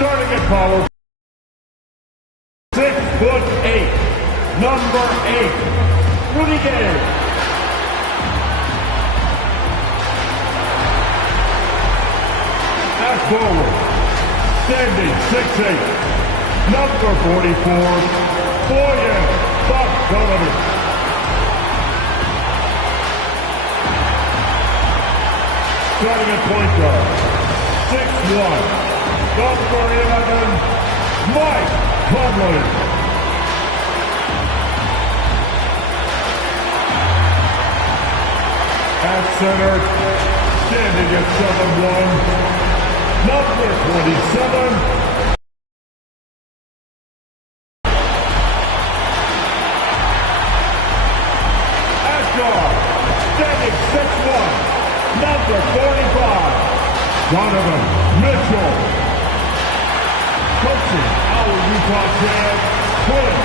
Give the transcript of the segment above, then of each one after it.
Starting at power, 6'8", number 8, Rudy Gay. At forward, standing 6'8", number 44, Boyan Bogdanovic. Starting at point guard, 6'1", number 11, Mike Conley. At center, standing at 7'1", number 27, at guard, standing 6'1", number 45, Donovan Mitchell. Coaching our Utah Jazz, Quinn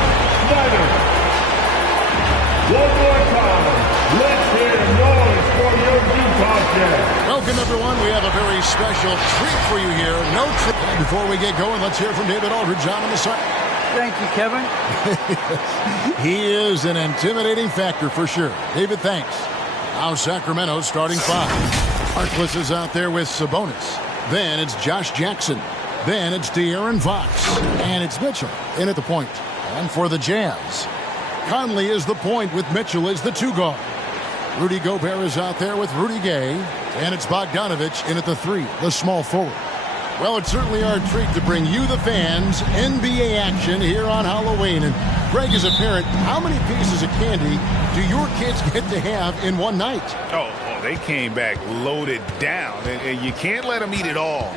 Snyder. One more time, let's hear noise for your Utah Jazz. Welcome, everyone. We have a very special treat for you here. No trick. Before we get going, let's hear from David Aldridge on the side. Thank you, Kevin. He is an intimidating factor for sure. David, thanks. Now Sacramento starting five. Harkless is out there with Sabonis. Then it's Josh Jackson. Then it's De'Aaron Fox. And it's Mitchell in at the point. And for the Jazz, Conley is the point with Mitchell as the two guard. Rudy Gobert is out there with Rudy Gay. And it's Bogdanovic in at the three, the small forward. Well, it's certainly our treat to bring you, the fans, NBA action here on Halloween. And Greg, as a parent, how many pieces of candy do your kids get to have in one night? Oh, they came back loaded down, and you can't let them eat it all.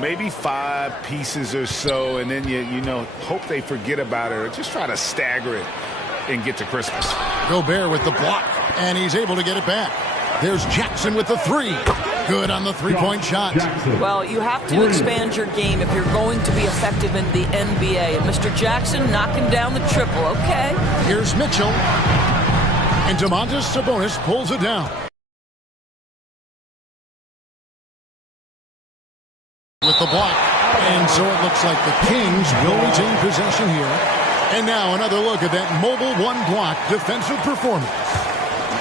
Maybe 5 pieces or so, and then you know, hope they forget about it or just try to stagger it and get to Christmas. Gobert with the block, and he's able to get it back. There's Jackson with the three. Good on the three-point shot. Well, you have to expand your game if you're going to be effective in the NBA. And Mr. Jackson knocking down the triple, okay. Here's Mitchell. And Domantas Sabonis pulls it down. With the block. And so it looks like the Kings will retain possession here. And now another look at that mobile one-block defensive performance.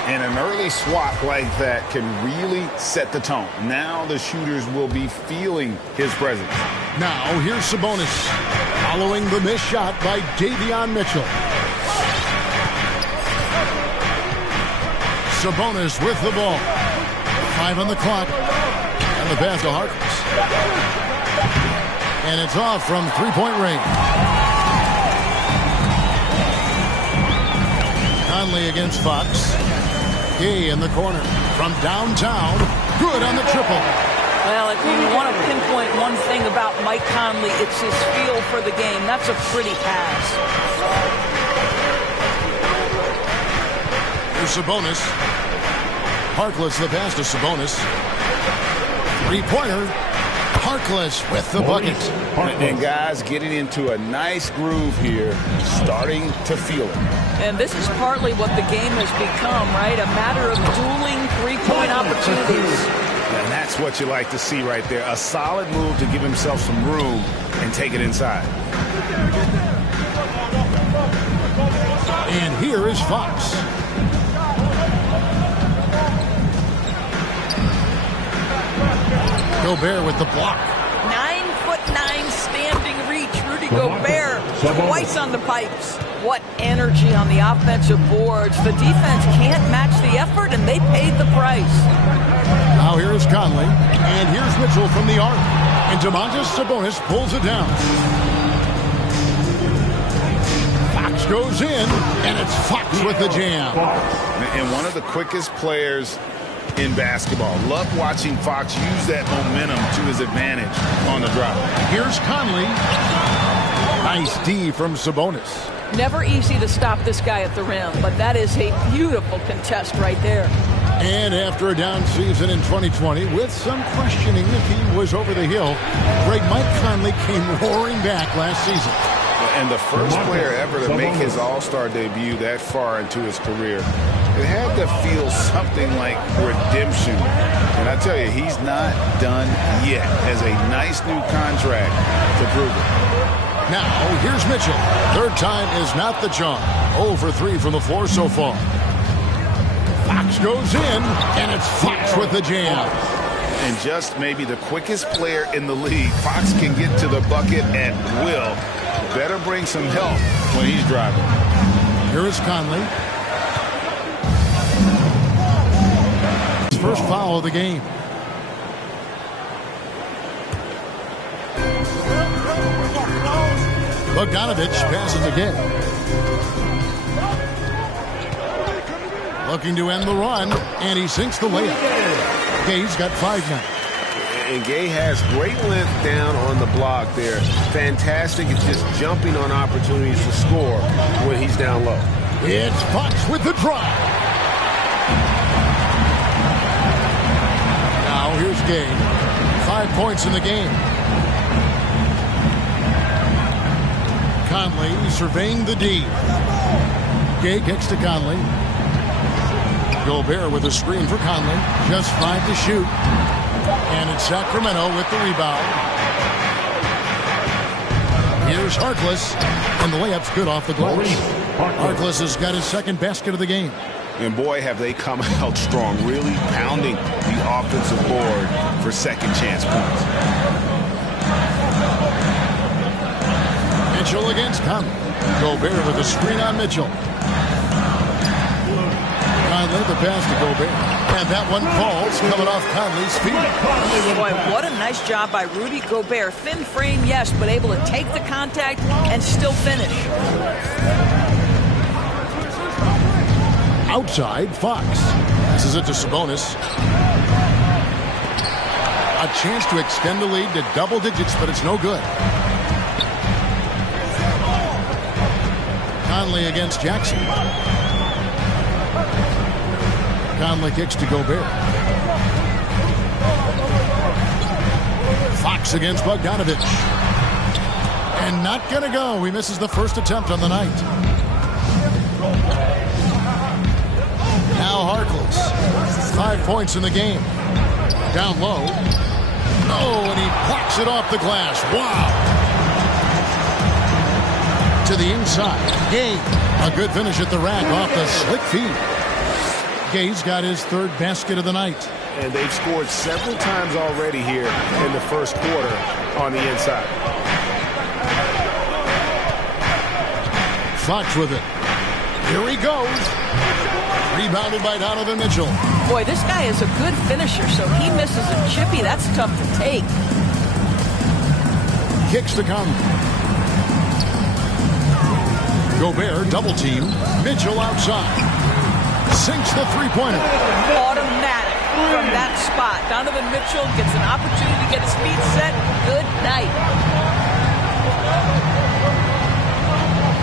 And an early swap like that can really set the tone. Now the shooters will be feeling his presence. Now here's Sabonis following the missed shot by Davion Mitchell. Sabonis with the ball. 5 on the clock. And the pass to Harkless. And it's off from three-point range. Conley against Fox. Gay in the corner from downtown. Good on the triple. Well, if you want to pinpoint one thing about Mike Conley, it's his feel for the game. That's a pretty pass. Here's Sabonis. Harkless the pass to Sabonis. Three-pointer. Harkless with the bucket. And guys getting into a nice groove here, starting to feel it. And this is partly what the game has become, right? A matter of dueling three-point opportunities. And that's what you like to see right there. A solid move to give himself some room and take it inside. And here is Fox. Gobert with the block. 9'9" standing reach. Rudy Gobert twice on the pipes. What energy on the offensive boards. The defense can't match the effort, and they paid the price. Now here's Conley, and here's Mitchell from the arc. And Domantas Sabonis pulls it down. Fox goes in, and it's Fox with the jam. And one of the quickest players in basketball. Love watching Fox use that momentum to his advantage on the drop. Here's Conley. Nice D from Sabonis. Never easy to stop this guy at the rim, but that is a beautiful contest right there. And after a down season in 2020, with some questioning if he was over the hill, Mike Conley came roaring back last season. And the first player ever to make his All-Star debut that far into his career. It had to feel something like redemption. And I tell you, he's not done yet. Has a nice new contract to prove it. Now, here's Mitchell. Third time is not the charm. 0 for 3 from the floor so far. Fox goes in, and it's Fox with the jam. And just maybe the quickest player in the league. Fox can get to the bucket at will. Better bring some help when he's driving. Here is Conley. His first foul of the game. Bogdanovich passes again. Looking to end the run, and he sinks the layup. Gay's got 5 now. And Gay has great length down on the block there. Fantastic at just jumping on opportunities to score when he's down low. It's Fox with the drive. Now here's Gay. 5 points in the game. Conley surveying the D. Gay kicks to Conley. Gobert with a screen for Conley. Just 5 to shoot. And it's Sacramento with the rebound. Here's Harkless. And the layup's good off the glass. Harkless has got his second basket of the game. And boy, have they come out strong. Really pounding the offensive board for second chance points. Mitchell against Conley. Gobert with a screen on Mitchell. Conley the pass to Gobert. And that one falls coming off Conley's feet. Boy, what a nice job by Rudy Gobert. Thin frame, yes, but able to take the contact and still finish. Outside, Fox. Passes it to Sabonis. A chance to extend the lead to double digits, but it's no good. Conley against Jackson. Conley kicks to Gobert. Fox against Bogdanovich. And not going to go. He misses the first attempt on the night. Now Harkless. 5 points in the game. Down low. Oh, and he blocks it off the glass. Wow. To the inside. Gay. A good finish at the rack off the slick feed. Gay's got his third basket of the night. And they've scored several times already here in the first quarter on the inside. Fox with it. Here he goes. Rebounded by Donovan Mitchell. Boy, this guy is a good finisher, so he misses a chippy. That's tough to take. Kicks to Conley. Gobert double team. Mitchell outside. Sinks the three-pointer. Automatic from that spot. Donovan Mitchell gets an opportunity to get his feet set. Good night.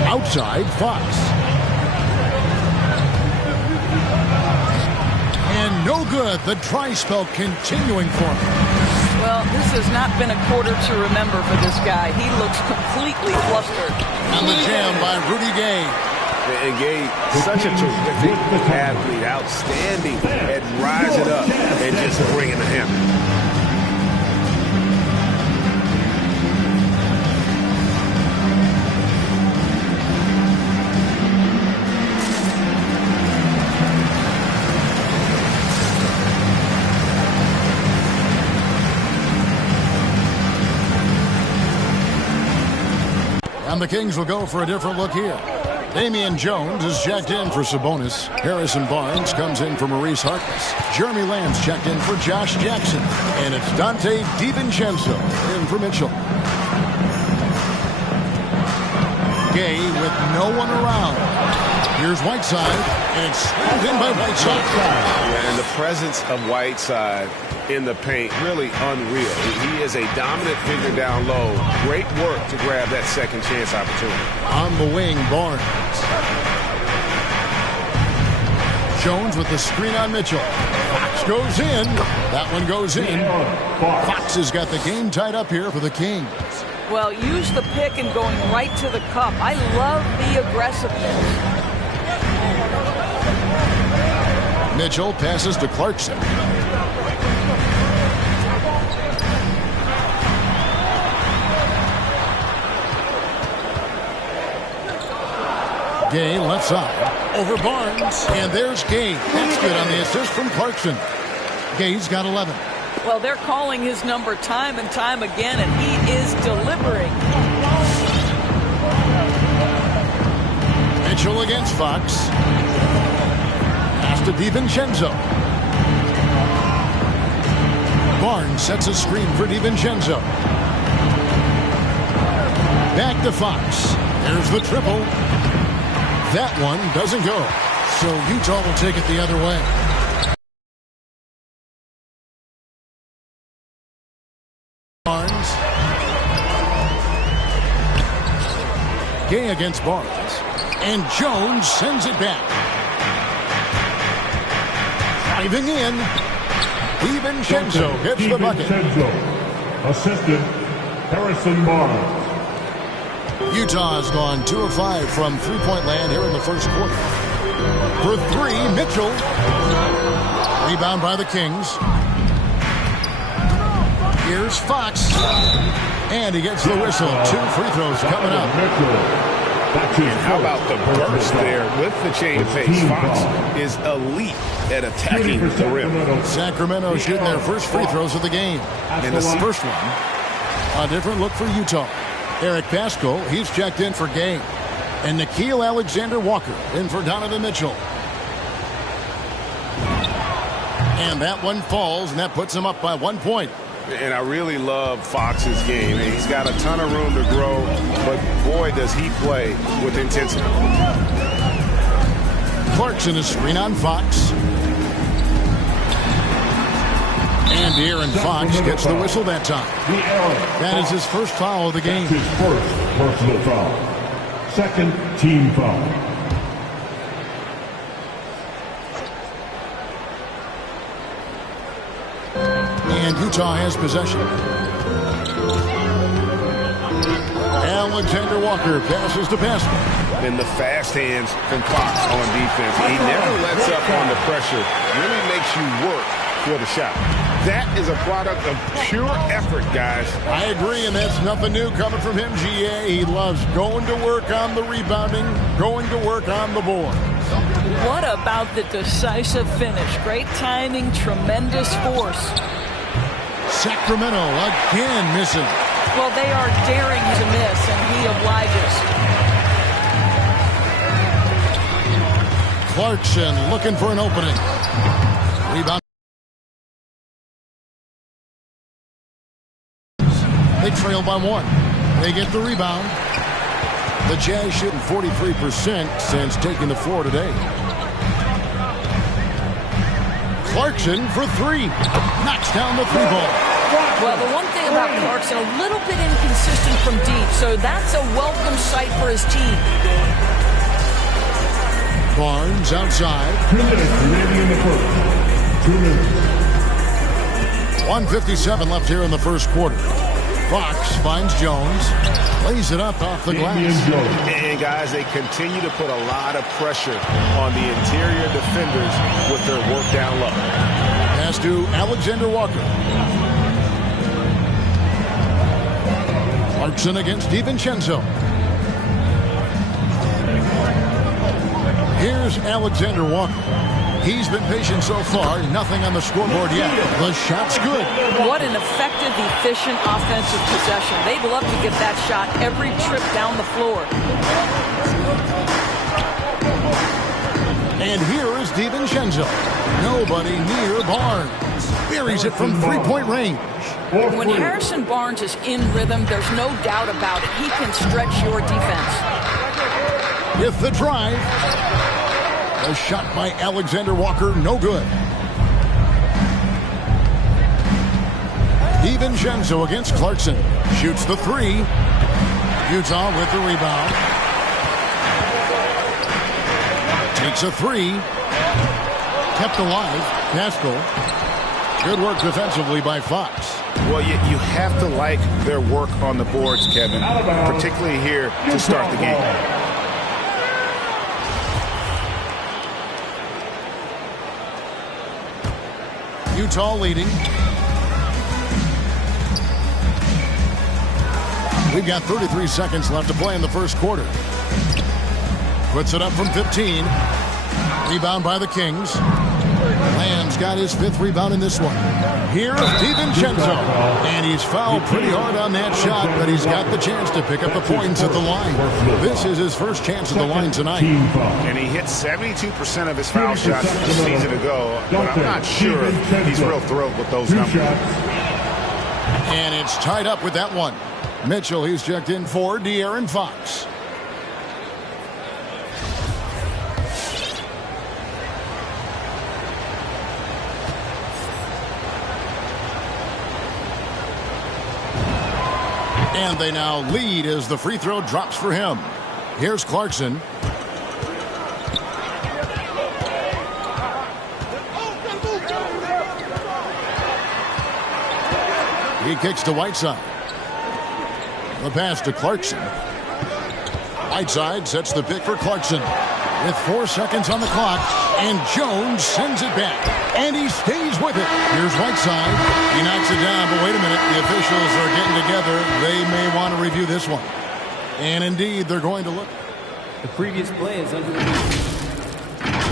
Outside, Fox. And no good. The dry spell continuing for him. Well, this has not been a quarter to remember for this guy. He looks completely flustered. And the jam by Rudy Gay. And Gay, such a terrific athlete, outstanding at rising up and just bringing the hammer. And the Kings will go for a different look here. Damian Jones is checked in for Sabonis. Harrison Barnes comes in for Maurice Harkless. Jeremy Lamb's checked in for Josh Jackson. And it's Dante DiVincenzo in for Mitchell. Gay with no one around. Here's Whiteside, and it's slammed in by Whiteside. Yeah, and the presence of Whiteside in the paint, really unreal. He is a dominant figure down low. Great work to grab that second chance opportunity. On the wing, Barnes. Jones with the screen on Mitchell. Fox goes in. That one goes in. Fox has got the game tied up here for the Kings. Well, use the pick and going right to the cup. I love the aggressiveness. Mitchell passes to Clarkson. Gay left side over Barnes, and there's Gay. That's good on the assist from Clarkson. Gay's got 11. Well, they're calling his number time and time again, and he is delivering. Mitchell against Fox. Pass to DiVincenzo. Barnes sets a screen for DiVincenzo. Back to Fox. There's the triple. That one doesn't go. So Utah will take it the other way. Barnes. Gay against Barnes. And Jones sends it back. Driving in. DiVincenzo hits the bucket. Assistant, Harrison Barnes. Utah has gone 2 of 5 from three-point land here in the first quarter. For three, Mitchell. Rebound by the Kings. Here's Fox. And he gets the whistle. 2 free throws coming up. And how about the burst there with the change of pace? Fox is elite at attacking the rim. Sacramento shooting their first free throws of the game. And the first one, a different look for Utah. Eric Pascal, he's checked in for Gay. And Nickeil Alexander-Walker in for Donovan Mitchell. And that one falls, and that puts him up by 1 point. And I really love Fox's game. He's got a ton of room to grow, but boy, does he play with intensity. Clarkson is screen on Fox. And De'Aaron Fox gets the whistle that time. That is his first foul of the game. His first personal foul. Second team foul. And Utah has possession. Alexander Walker passes to Pascal. And the fast hands from Fox on defense. He never lets up on the pressure. Really makes you work for the shot. That is a product of pure effort, guys. I agree, and that's nothing new coming from him, GA. He loves going to work on the rebounding, going to work on the board. What about the decisive finish? Great timing, tremendous force. Sacramento again missing. Well, they are daring to miss, and he obliges. Clarkson looking for an opening. Rebound. They trail by 1. They get the rebound. The Jazz shooting 43% since taking the floor today. Clarkson for 3. Knocks down the 3-ball. Well, the one thing about Clarkson, a little bit inconsistent from deep, so that's a welcome sight for his team. Barnes outside. 2 minutes remaining in the first. 2 minutes. 1:57 left here in the first quarter. Fox finds Jones. Lays it up off the glass. And guys, they continue to put a lot of pressure on the interior defenders with their work down low. Pass to Alexander Walker. Clarkson against DiVincenzo. Here's Alexander Walker. He's been patient so far. Nothing on the scoreboard yet. The shot's good. What an effective, efficient offensive possession. They'd love to get that shot every trip down the floor. And here is DiVincenzo. Nobody near Barnes. Buries it from three-point range. When Harrison Barnes is in rhythm, there's no doubt about it. He can stretch your defense. With the drive. A shot by Alexander Walker, no good. DiVincenzo against Clarkson. Shoots the 3. Utah with the rebound. Takes a 3. Kept alive. Pascal. Good work defensively by Fox. Well, you have to like their work on the boards, Kevin, particularly here to start the game. Utah leading. We've got 33 seconds left to play in the first quarter. Puts it up from 15. Rebound by the Kings. Lamb's got his 5th rebound in this one. Here's DiVincenzo. And he's fouled pretty hard on that shot, but he's got the chance to pick up the points at the line. This is his first chance at the line tonight. And he hit 72% of his foul shots a season ago, but I'm not sure he's real thrilled with those numbers. And it's tied up with that one. Mitchell, he's checked in for De'Aaron Fox. And they now lead as the free throw drops for him. Here's Clarkson. He kicks to Whiteside. The pass to Clarkson. Whiteside sets the pick for Clarkson. With 4 seconds on the clock, and Jones sends it back. And he stays with it. Here's Whiteside. He knocks it down, but wait a minute. The officials are getting together. They may want to review this one. And indeed, they're going to look. The previous play is under review.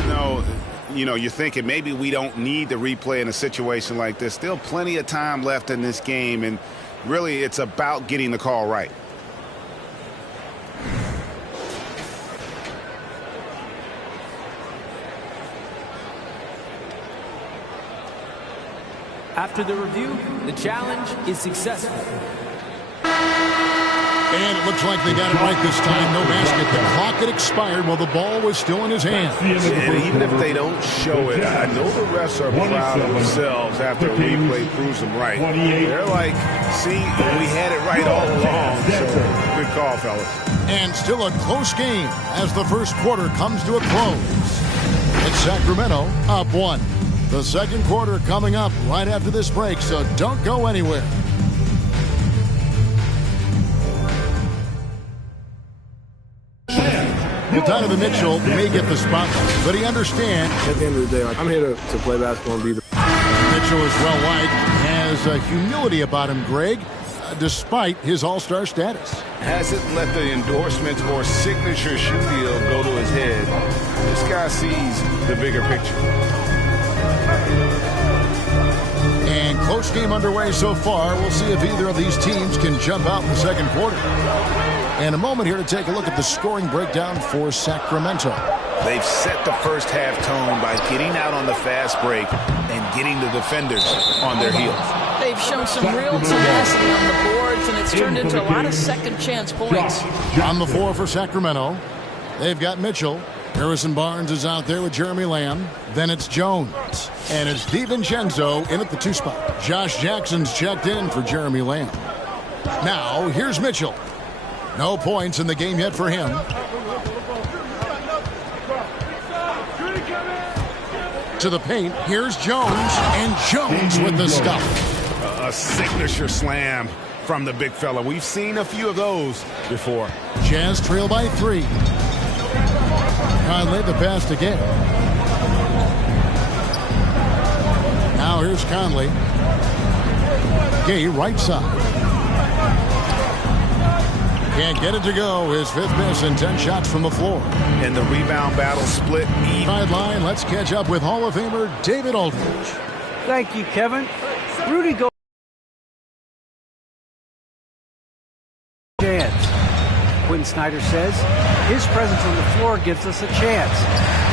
No, you're thinking maybe we don't need the replay in a situation like this. Still plenty of time left in this game, and really it's about getting the call right. After the review, the challenge is successful. And it looks like they got it right this time. No basket. The clock had expired while the ball was still in his hand. And even if they don't show it, I know the refs are proud of themselves after a replay proves them right. They're like, see, we had it right all along. So good call, fellas. And still a close game as the first quarter comes to a close. It's Sacramento up 1. The second quarter coming up right after this break, so don't go anywhere. Donovan Mitchell may get the spotlight, but he understands. At the end of the day, I'm here to play basketball and be the... Mitchell is well liked, has a humility about him, Greg, despite his all-star status. Hasn't let the endorsements or signature shoe deal go to his head. This guy sees the bigger picture. And close game underway so far. We'll see if either of these teams can jump out in the second quarter. And a moment here to take a look at the scoring breakdown for Sacramento. They've set the first half tone by getting out on the fast break and getting the defenders on their heels. They've shown some real tenacity on the boards, and it's turned into a lot of second chance points. On the floor for Sacramento, they've got Mitchell. Harrison Barnes is out there with Jeremy Lamb. Then it's Jones. And it's DiVincenzo in at the 2 spot. Josh Jackson's checked in for Jeremy Lamb. Now, here's Mitchell. No points in the game yet for him. To the paint, here's Jones. And Jones with the stuff. A signature slam from the big fella. We've seen a few of those before. Jazz trail by 3. Conley the pass to Gay. Now here's Conley. Gay right side. Can't get it to go. His 5th miss and 10 shots from the floor. And the rebound battle split. Sideline. Let's catch up with Hall of Famer David Aldridge. Thank you, Kevin. Rudy goes. Quinn Snyder says his presence on the floor gives us a chance.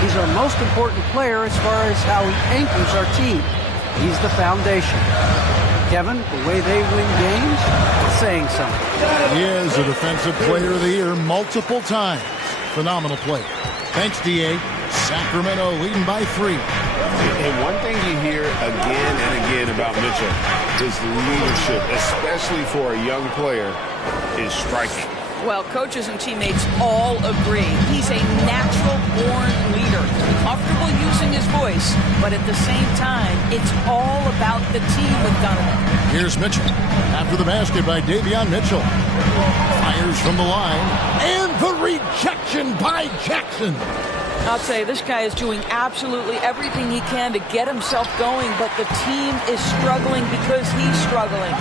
He's our most important player as far as how he anchors our team. He's the foundation. Kevin, the way they win games, it's saying something. He is a defensive player of the year multiple times. Phenomenal play. Thanks, D.A. Sacramento leading by 3. And one thing you hear again and again about Mitchell, his leadership, especially for a young player, is striking. Well, coaches and teammates all agree he's a natural-born leader, comfortable using his voice, but at the same time, it's all about the team with Donovan. Here's Mitchell. After the basket by Davion Mitchell. Fires from the line. And the rejection by Jackson. I'll tell you, this guy is doing absolutely everything he can to get himself going, but the team is struggling because he's struggling.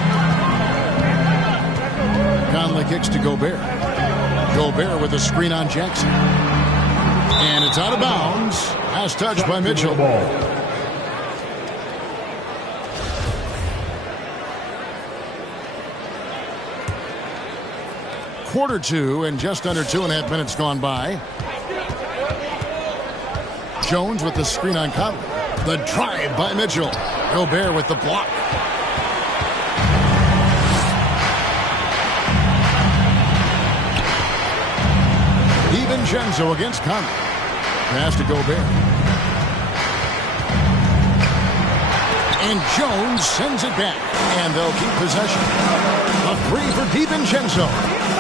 Conley kicks to Gobert. Gobert with a screen on Jackson. And it's out of bounds. Last touch by Mitchell. Quarter two and just under 2.5 minutes gone by. Jones with the screen on Conley. The drive by Mitchell. Gobert with the block. DiVincenzo against Conley. Pass to Gobert. And Jones sends it back. And they'll keep possession. A three for DiVincenzo.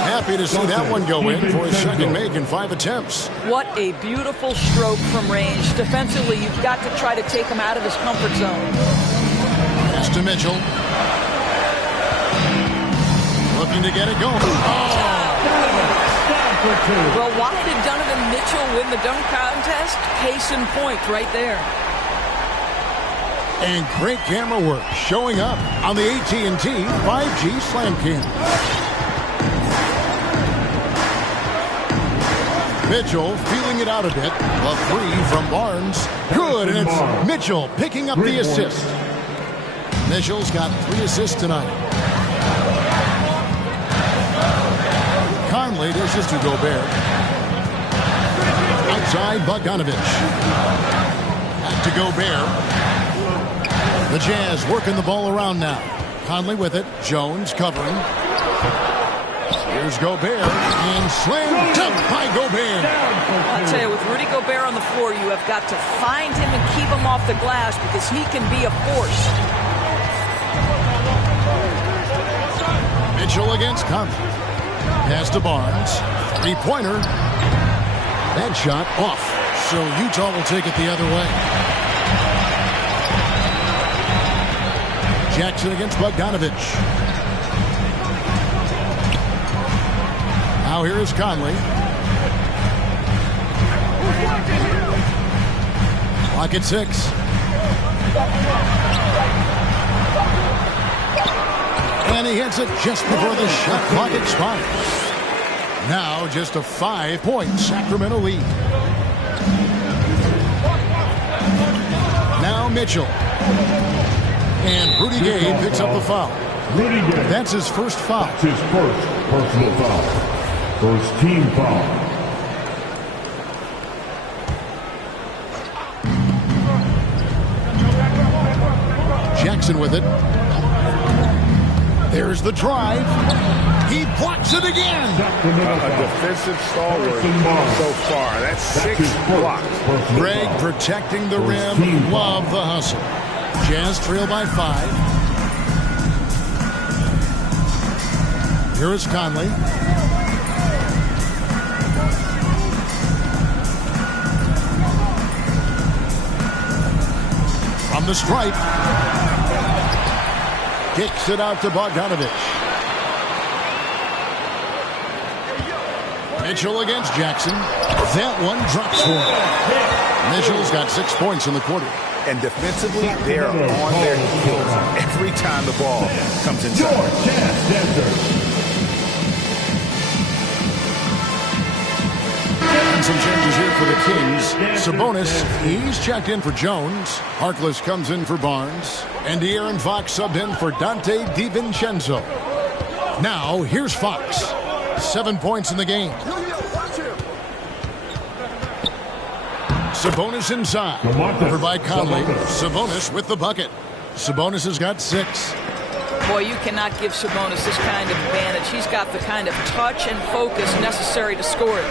Happy to see that one go in for his second make in 5 attempts. What a beautiful stroke from range. Defensively, you've got to try to take him out of his comfort zone. Pass to Mitchell. Looking to get it going. Well, why did Donovan Mitchell win the dunk contest? Case in point right there. And great camera work showing up on the AT&T 5G Slam Cam. Mitchell feeling it out a bit. A three from Barnes. Good, and it's Mitchell picking up the assist. Mitchell's got 3 assists tonight. Conley dishes to Gobert. Outside Bogdanovich. Back to Gobert. The Jazz working the ball around now. Conley with it. Jones covering. Here's Gobert, and slammed up by Gobert. I'll tell you, with Rudy Gobert on the floor, you have got to find him and keep him off the glass because he can be a force. Mitchell against Conley. Pass to Barnes. Three-pointer. That shot off. So Utah will take it the other way. Jackson against Bogdanovich. Now here is Conley. Clock at 6. And he hits it just before the shot clock expires. Now just a 5-point Sacramento lead. Now Mitchell. And Rudy Gay picks up the foul. Rudy Gay. That's his first foul. That's his first personal foul. First team foul. Jackson with it. There's the drive. He blocks it again. A defensive stalwart so far. That's 6 blocks. Greg protecting the rim. Love the hustle. Jazz trail by 5. Here is Conley. From the stripe. Kicks it out to Bogdanovich. Mitchell against Jackson. That one drops for him. Mitchell's got 6 points in the quarter. And defensively, they're on their heels every time the ball comes inside. Some changes here for the Kings. Sabonis, he's checked in for Jones. Harkless comes in for Barnes. And De'Aaron Fox subbed in for Dante DiVincenzo. Now, here's Fox. 7 points in the game. Sabonis inside. Over by Conley. Sabonis with the bucket. Sabonis has got 6. Boy, you cannot give Sabonis this kind of advantage. He's got the kind of touch and focus necessary to score it.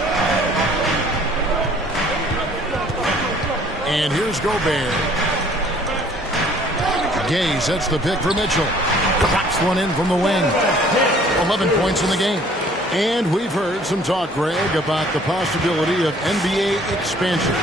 And here's Gobert. Gay sets the pick for Mitchell. Drops one in from the wing. 11 points in the game. And we've heard some talk, Greg, about the possibility of NBA expansion.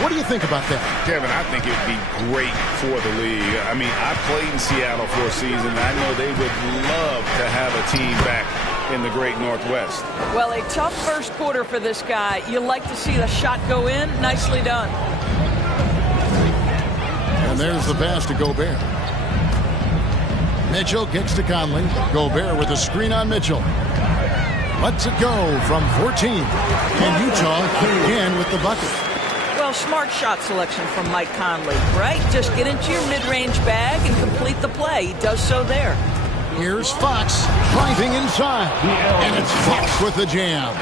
What do you think about that? Kevin, I think it would be great for the league. I mean, I played in Seattle for a season, and I know they would love to have a team back in the great Northwest. Well, a tough first quarter for this guy. You like to see the shot go in. Nicely done. And there's the pass to Gobert. Mitchell gets to Conley. Gobert with a screen on Mitchell. Lets it go from 14. And Utah again with the bucket. Well, smart shot selection from Mike Conley, right? Just get into your mid-range bag and complete the play. He does so there. Here's Fox driving inside. And it's Fox with the jam.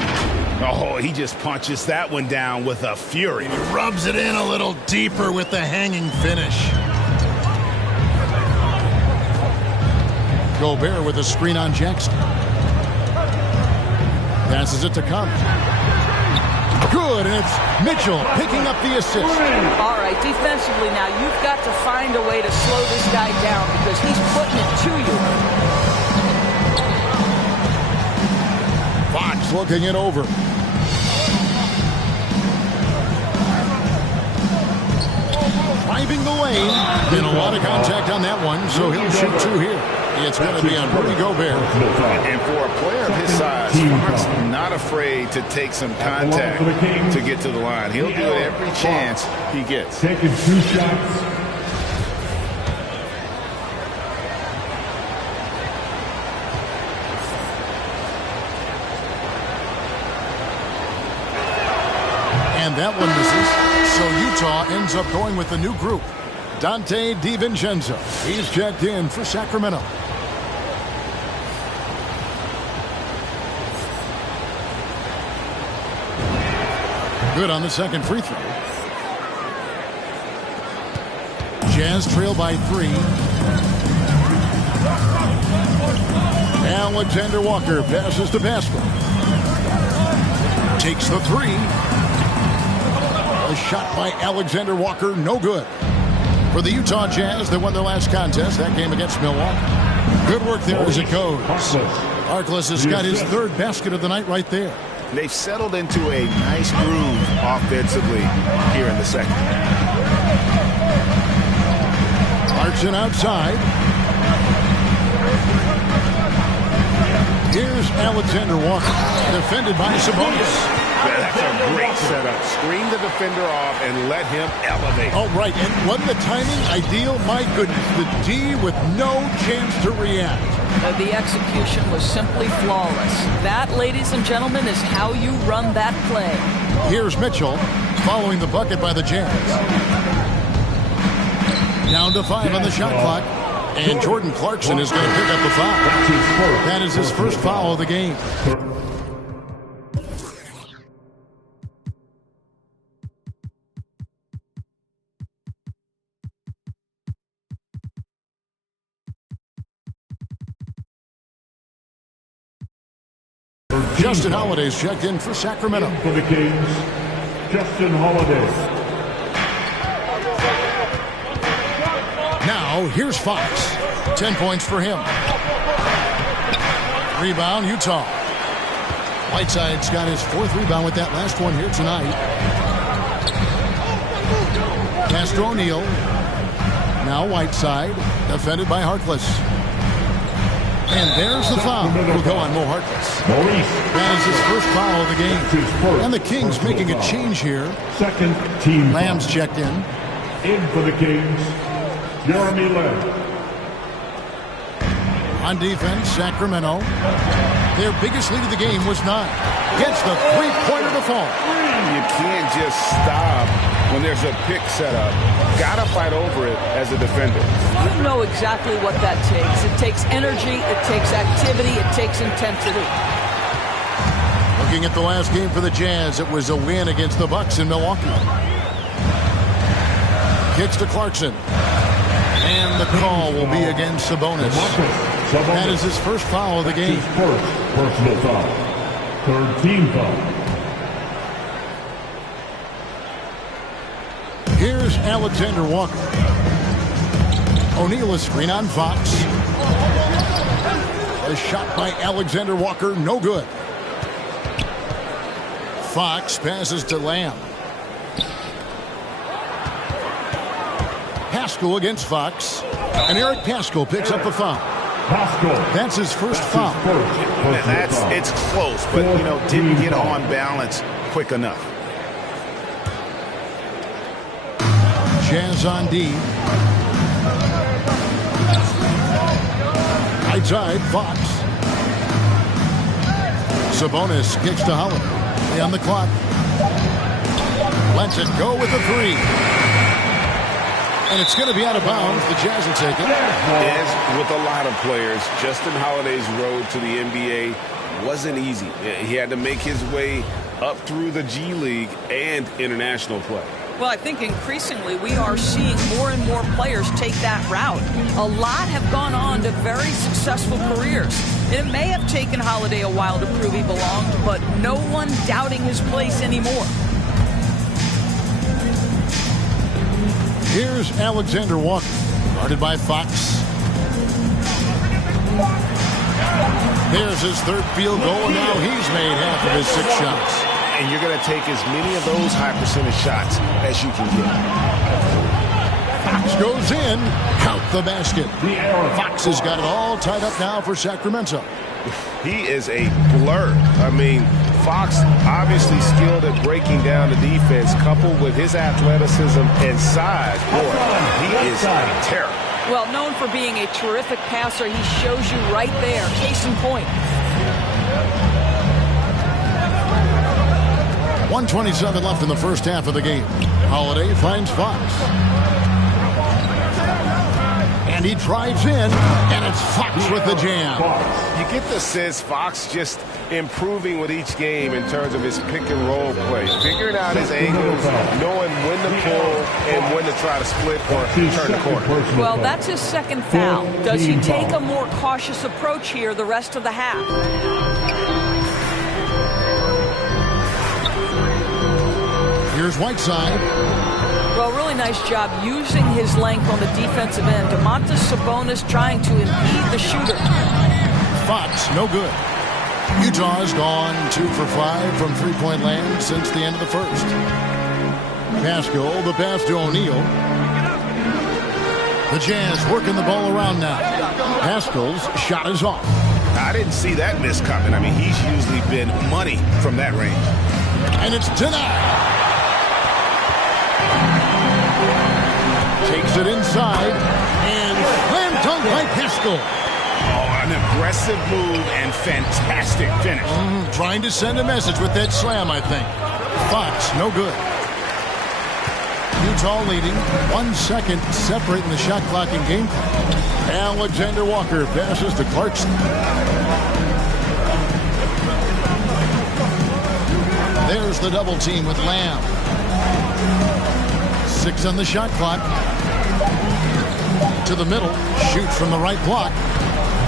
Oh, he just punches that one down with a fury. He rubs it in a little deeper with the hanging finish. Gobert with a screen on Jackson. Passes it to Conley. Good, and it's Mitchell picking up the assist. All right, defensively now, you've got to find a way to slow this guy down because he's putting it to you. Fox looking it over. Driving the lane. Been a lot of contact on that one, so he'll shoot two here. It's going to be on Rudy Gobert. And for a player of his size, Fox not afraid to take some contact to get to the line. He'll do it every chance he gets. Taking 2 shots. And that one misses. So Utah ends up going with the new group. Dante DiVincenzo. He's checked in for Sacramento. Good on the second free throw. Jazz trail by 3. Alexander Walker passes to Pascal. Takes the 3. A shot by Alexander Walker, no good. For the Utah Jazz, they won their last contest, that game against Milwaukee. Good work there as it goes. Harkless has got his 3rd basket of the night right there. They've settled into a nice groove offensively here in the second. Clarkson outside. Here's Alexander Walker, defended by Sabonis. That's a great setup. Screen the defender off and let him elevate. Oh, right. And wasn't the timing ideal? My goodness. The D with no chance to react. The execution was simply flawless. That, ladies and gentlemen, is how you run that play. Here's Mitchell following the bucket by the Jazz. Down to 5 on the shot clock. And Jordan Clarkson is going to pick up the foul. That is his first foul of the game. Justin Holiday's checked in for Sacramento. For the Kings, Justin Holiday. Now, here's Fox. 10 points for him. Rebound, Utah. Whiteside's got his 4th rebound with that last one here tonight. Castro O'Neal. Now Whiteside, defended by Harkless. And there's the foul. Will go on Mo Harkless. That is his first foul of the game. And the Kings making a change here. Second team. Lamb's checked in. In for the Kings, Jeremy Lamb. On defense, Sacramento. Their biggest lead of the game was 9. Gets the 3-pointer to fall. You can't just stop when there's a pick set up. Gotta fight over it as a defender. You know exactly what that takes. It takes energy, it takes activity, it takes intensity. Looking at the last game for the Jazz, it was a win against the Bucks in Milwaukee. Kicks to Clarkson. And the call will be against Sabonis. That is his first foul of the game. First personal foul. 3rd team foul. Here's Alexander Walker. O'Neal a screen on Fox. A shot by Alexander Walker, no good. Fox passes to Lamb. Pascal against Fox. And Eric Pascal picks up the foul. That's his first foul. It's close, but, didn't get on balance quick enough. Jazz on D. High side, Fox. Sabonis kicks to Holiday. On the clock. Lets it go with a three. And it's going to be out of bounds. The Jazz will take it. As with a lot of players, Justin Holiday's road to the NBA wasn't easy. He had to make his way up through the G League and international play. Well, I think increasingly we are seeing more and more players take that route. A lot have gone on to very successful careers. It may have taken Holiday a while to prove he belonged, but no one doubting his place anymore. Here's Alexander Walker, guarded by Fox. There's his third field goal, and now he's made half of his 6 shots. And you're going to take as many of those high percentage shots as you can get. Fox goes in. Count the basket. Fox has got it all tied up now for Sacramento. He is a blur. I mean, Fox obviously skilled at breaking down the defense, coupled with his athleticism and size. Boy, he is a terror. Well, known for being a terrific passer, he shows you right there. Case in point. 1:27 left in the first half of the game. Holiday finds Fox. And he drives in, and it's Fox with the jam. You get the sense Fox just improving with each game in terms of his pick and roll play, figuring out his angles, knowing when to pull and when to try to split or turn the corner. Well, that's his second foul. Does he take a more cautious approach here the rest of the half? Here's Whiteside. Well, really nice job using his length on the defensive end. Domantas Sabonis trying to impede the shooter. Fox, no good. Utah's gone 2 for 5 from three-point land since the end of the first. Pascal, the pass to O'Neal. The Jazz working the ball around now. Pascal's shot is off. I didn't see that miss coming. I mean, he's usually been money from that range. And it's denied. Takes it inside, and slam dunk by Pascal. Oh, an aggressive move and fantastic finish. Trying to send a message with that slam, I think. Fox, no good. Utah leading, 1 second separating the shot clock and game clock. Alexander Walker passes to Clarkson. There's the double team with Lamb. 6 on the shot clock. To the middle, shoot from the right block.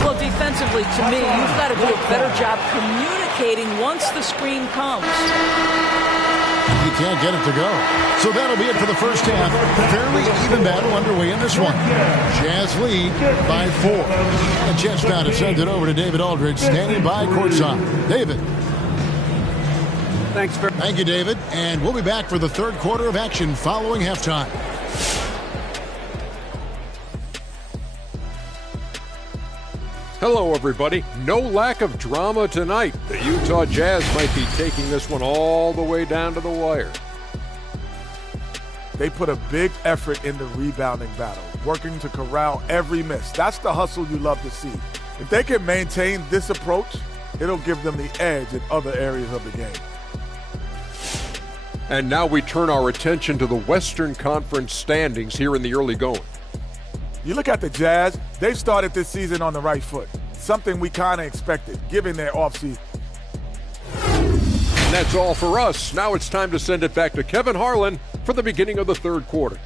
Well, defensively, to me, you've got to do a better job communicating once the screen comes. He can't get it to go. So that'll be it for the first half. Fairly even battle underway in this one. Jazz lead by 4. And just now to send it over to David Aldridge, standing by courtside. David. Thanks, Barry. Thank you, David. And we'll be back for the third quarter of action following halftime. Hello, everybody. No lack of drama tonight. The Utah Jazz might be taking this one all the way down to the wire. They put a big effort in the rebounding battle, working to corral every miss. That's the hustle you love to see. If they can maintain this approach, it'll give them the edge in other areas of the game. And now we turn our attention to the Western Conference standings here in the early going. You look at the Jazz, they've started this season on the right foot, something we kind of expected, given their offseason. And that's all for us. Now it's time to send it back to Kevin Harlan for the beginning of the third quarter.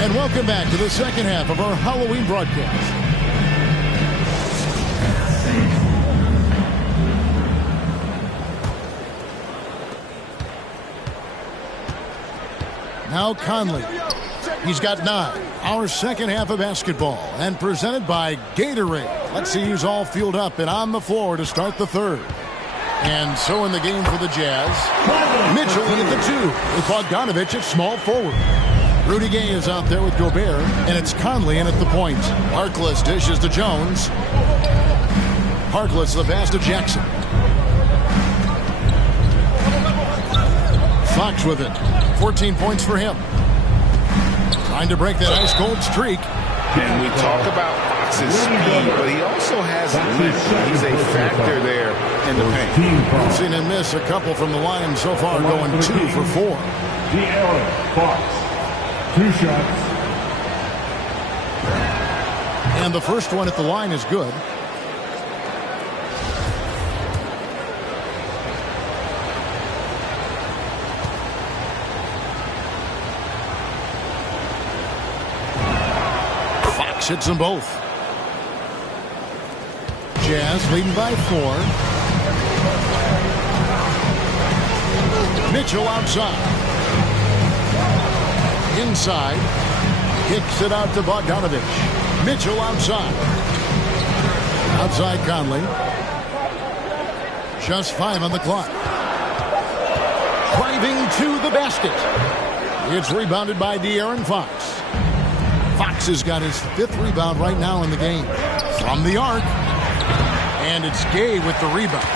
And welcome back to the second half of our Halloween broadcast. Now Conley. He's got 9. Our second half of basketball, and presented by Gatorade. Let's see who's all fueled up and on the floor to start the third. And so in the game for the Jazz, Mitchell in at the 2 with Bogdanovich at small forward. Rudy Gay is out there with Gobert, and it's Conley in at the point. Harkless dishes to Jones. Harkless the pass to Jackson. Fox with it. 14 points for him. Trying to break that ice-cold streak. And we talk about Fox's speed, but he also has length. He's a factor there in the paint. We've seen him miss a couple from the line so far, going 2 for 4. De'Aaron Fox, 2 shots. And the first one at the line is good. Fox hits them both. Jazz leading by 4. Mitchell outside. Inside. Kicks it out to Bogdanovich. Mitchell outside. Outside Conley. Just 5 on the clock. Driving to the basket. It's rebounded by De'Aaron Fox. Fox has got his 5th rebound right now in the game. From the arc. And it's Gay with the rebound.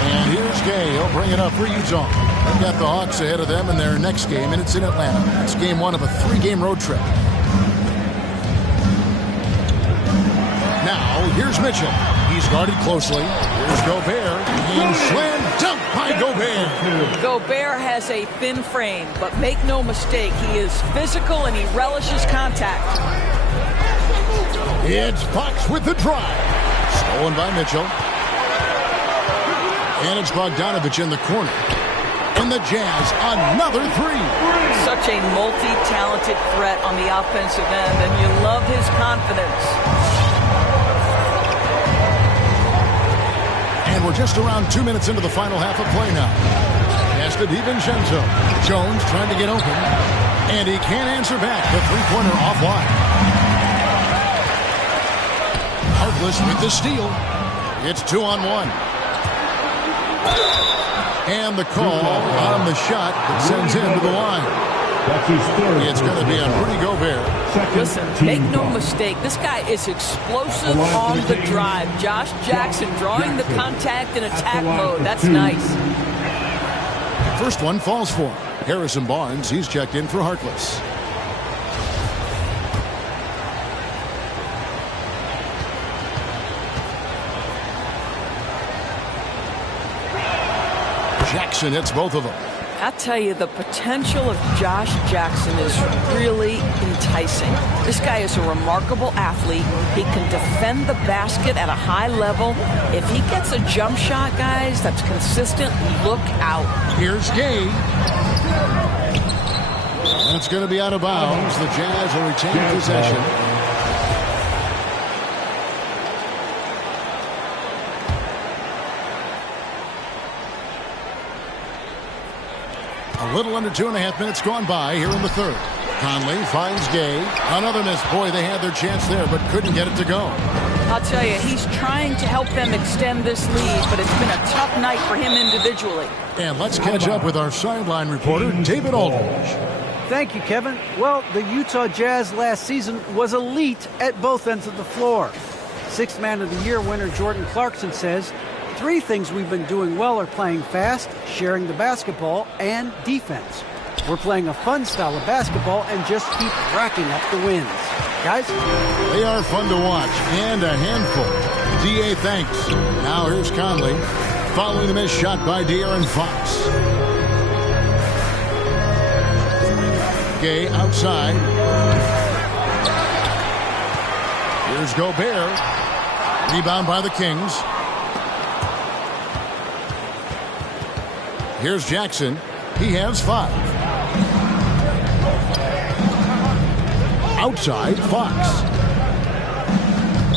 And here's Gay. He'll bring it up for Utah. They've got the Hawks ahead of them in their next game, and it's in Atlanta. It's game 1 of a 3-game road trip. Now, here's Mitchell. He's guarded closely. Here's Gobert. And slam dunk by Gobert. Gobert has a thin frame, but make no mistake, he is physical and he relishes contact. It's Fox with the drive. Stolen by Mitchell. And it's Bogdanovich in the corner. And the Jazz, another 3. Such a multi-talented threat on the offensive end, and you love his confidence. And we're just around 2 minutes into the final half of play now. Pass to DiVincenzo. Jones trying to get open. And he can't answer back. The 3-pointer offline. Harkless with the steal. It's 2-on-1. And the call on the shot that sends him to the line. It's going to be on Rudy Gobert. Listen, make no mistake, this guy is explosive on the drive. Josh Jackson drawing the contact in attack mode. That's nice. First one falls for him. Harrison Barnes, he's checked in for Harkless. Jackson hits both of them. I tell you, the potential of Josh Jackson is really enticing. This guy is a remarkable athlete. He can defend the basket at a high level. If he gets a jump shot, guys, that's consistent, look out. Here's Gay. And it's going to be out of bounds. The Jazz will retain possession. A little under 2.5 minutes gone by here in the third. Conley finds Gay. Another miss. Boy, they had their chance there, but couldn't get it to go. I'll tell you, he's trying to help them extend this lead, but it's been a tough night for him individually. And let's catch up with our sideline reporter, David Aldridge. Thank you, Kevin. Well, the Utah Jazz last season was elite at both ends of the floor. Sixth Man of the Year winner Jordan Clarkson says, 3 things we've been doing well are playing fast, sharing the basketball, and defense. We're playing a fun style of basketball and just keep racking up the wins. Guys? They are fun to watch and a handful. D.A. thanks. Now here's Conley following the missed shot by De'Aaron Fox. Gay outside. Here's Gobert. Rebound by the Kings. Here's Jackson. He has 5. Outside, Fox.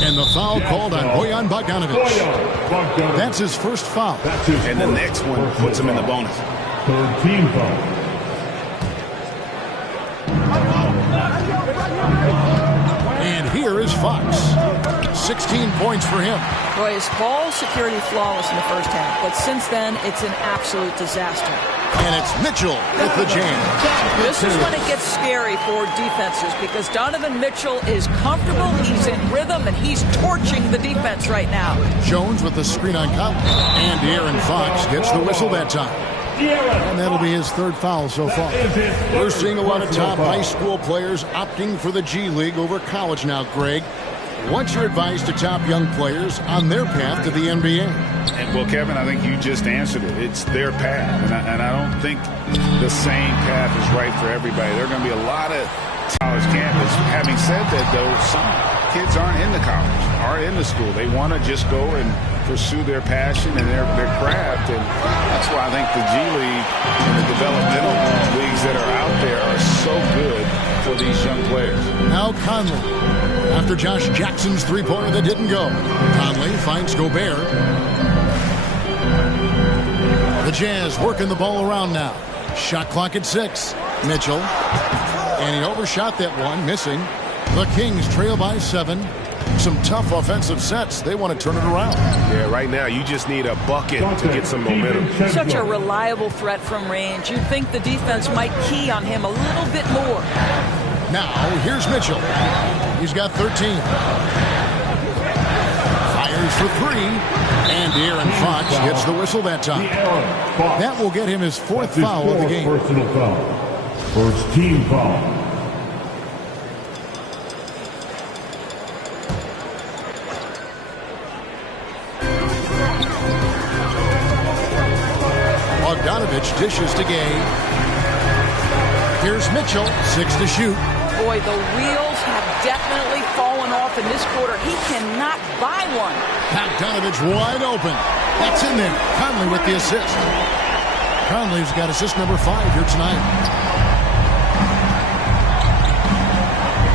And the foul called on Bojan Bogdanovic. That's his first foul. And the next one puts him in the bonus. Third team foul. And here is Fox. 16 points for him. Boy, his ball security flawless in the first half, but since then, it's an absolute disaster. And it's Mitchell with the jam. This is when it gets scary for defenses because Donovan Mitchell is comfortable, he's in rhythm, and he's torching the defense right now. Jones with the screen on Conley. And De'Aaron Fox gets the whistle that time. And that'll be his third foul so far. We're seeing a lot of top high school players opting for the G League over college now, Greg. What's your advice to top young players on their path to the NBA? And, well, Kevin, I think you just answered it. It's their path. And I don't think the same path is right for everybody. There are going to be a lot of college campus. Having said that, though, some kids aren't into college, aren't into school. They want to just go and pursue their passion and their craft. And that's why I think the G League and the developmental leagues that are out there are so good for these young players. Now Conley. After Josh Jackson's three-pointer that didn't go. Conley finds Gobert. The Jazz working the ball around now. Shot clock at 6. Mitchell. And he overshot that one, missing. The Kings trail by 7. Some tough offensive sets. They want to turn it around. Yeah, right now you just need a bucket to get some momentum. Such a reliable threat from range. You'd think the defense might key on him a little bit more. Now, here's Mitchell. He's got 13. Fires for 3. And De'Aaron Fox gets the whistle that time. That will get him his fourth foul of the game. Personal foul. First team foul. Bogdanovic dishes to Gay. Here's Mitchell, 6 to shoot. Boy, the wheels have definitely fallen off in this quarter. He cannot buy one. Bogdanovic wide open. That's in there. Conley with the assist. Conley's got assist number 5 here tonight.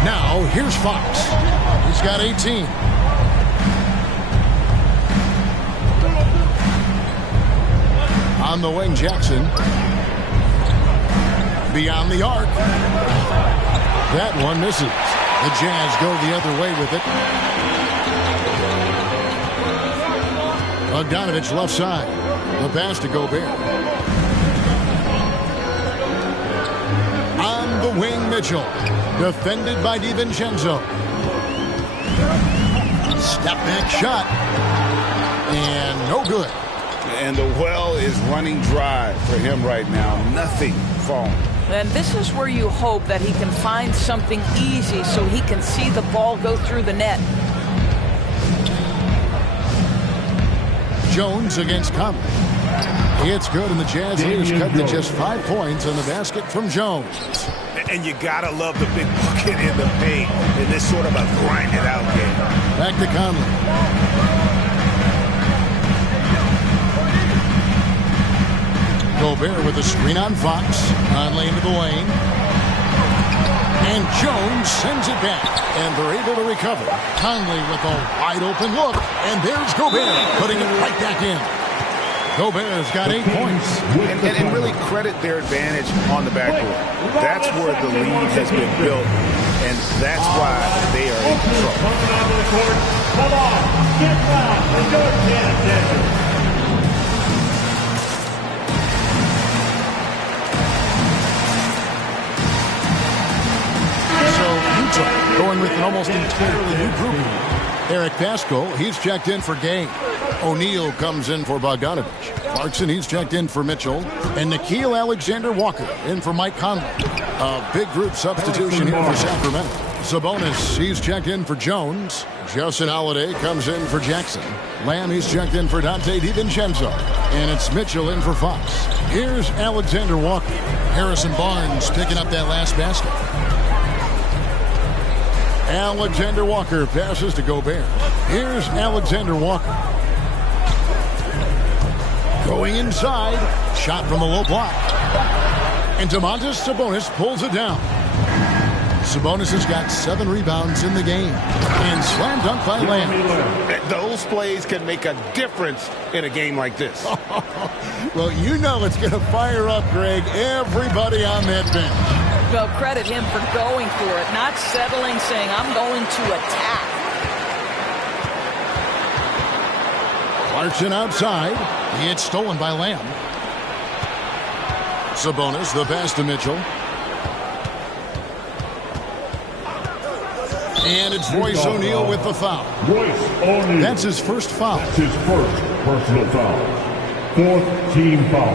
Now, here's Fox. He's got 18. On the wing, Jackson. Beyond the arc. That one misses. The Jazz go the other way with it. Bogdanovic left side. The pass to Gobert. On the wing, Mitchell. Defended by DiVincenzo. Step back shot. And no good. And the well is running dry for him right now. Nothing falling. And this is where you hope that he can find something easy so he can see the ball go through the net. Jones against Conley. It's good, and the Jazz leaders cut to just 5 points on the basket from Jones. And you gotta love the big bucket in the paint in this sort of a grinded out game. Back to Conley. Gobert with a screen on Fox. Conley into the lane. And Jones sends it back. And they're able to recover. Conley with a wide open look. And there's Gobert putting it right back in. Gobert's got 8 points. And really credit their advantage on the backcourt. That's where the lead has been built. And that's why they are in control. Come on, get down and go get it. Going with an almost entirely new group. Eric Pascal, he's checked in for Gay. O'Neal comes in for Bogdanovic. Clarkson, he's checked in for Mitchell. And Nickeil Alexander-Walker in for Mike Conley. A big group substitution here for Sacramento. Sabonis, he's checked in for Jones. Justin Holiday comes in for Jackson. Lamb, he's checked in for Dante DiVincenzo. And it's Mitchell in for Fox. Here's Alexander-Walker. Harrison Barnes picking up that last basket. Alexander Walker passes to Gobert. Here's Alexander Walker. Going inside. Shot from the low block. And Domantas Sabonis pulls it down. Sabonis has got 7 rebounds in the game. And slam dunk by Lamb. Those plays can make a difference in a game like this. Well, you know it's going to fire up, Greg, everybody on that bench. Well, credit him for going for it, not settling, saying, I'm going to attack. Clarkson outside. It's stolen by Lamb. Sabonis, the pass to Mitchell. And it's Royce O'Neal with the foul. Royce O'Neal. That's his first foul. That's his first personal foul. 4th team foul.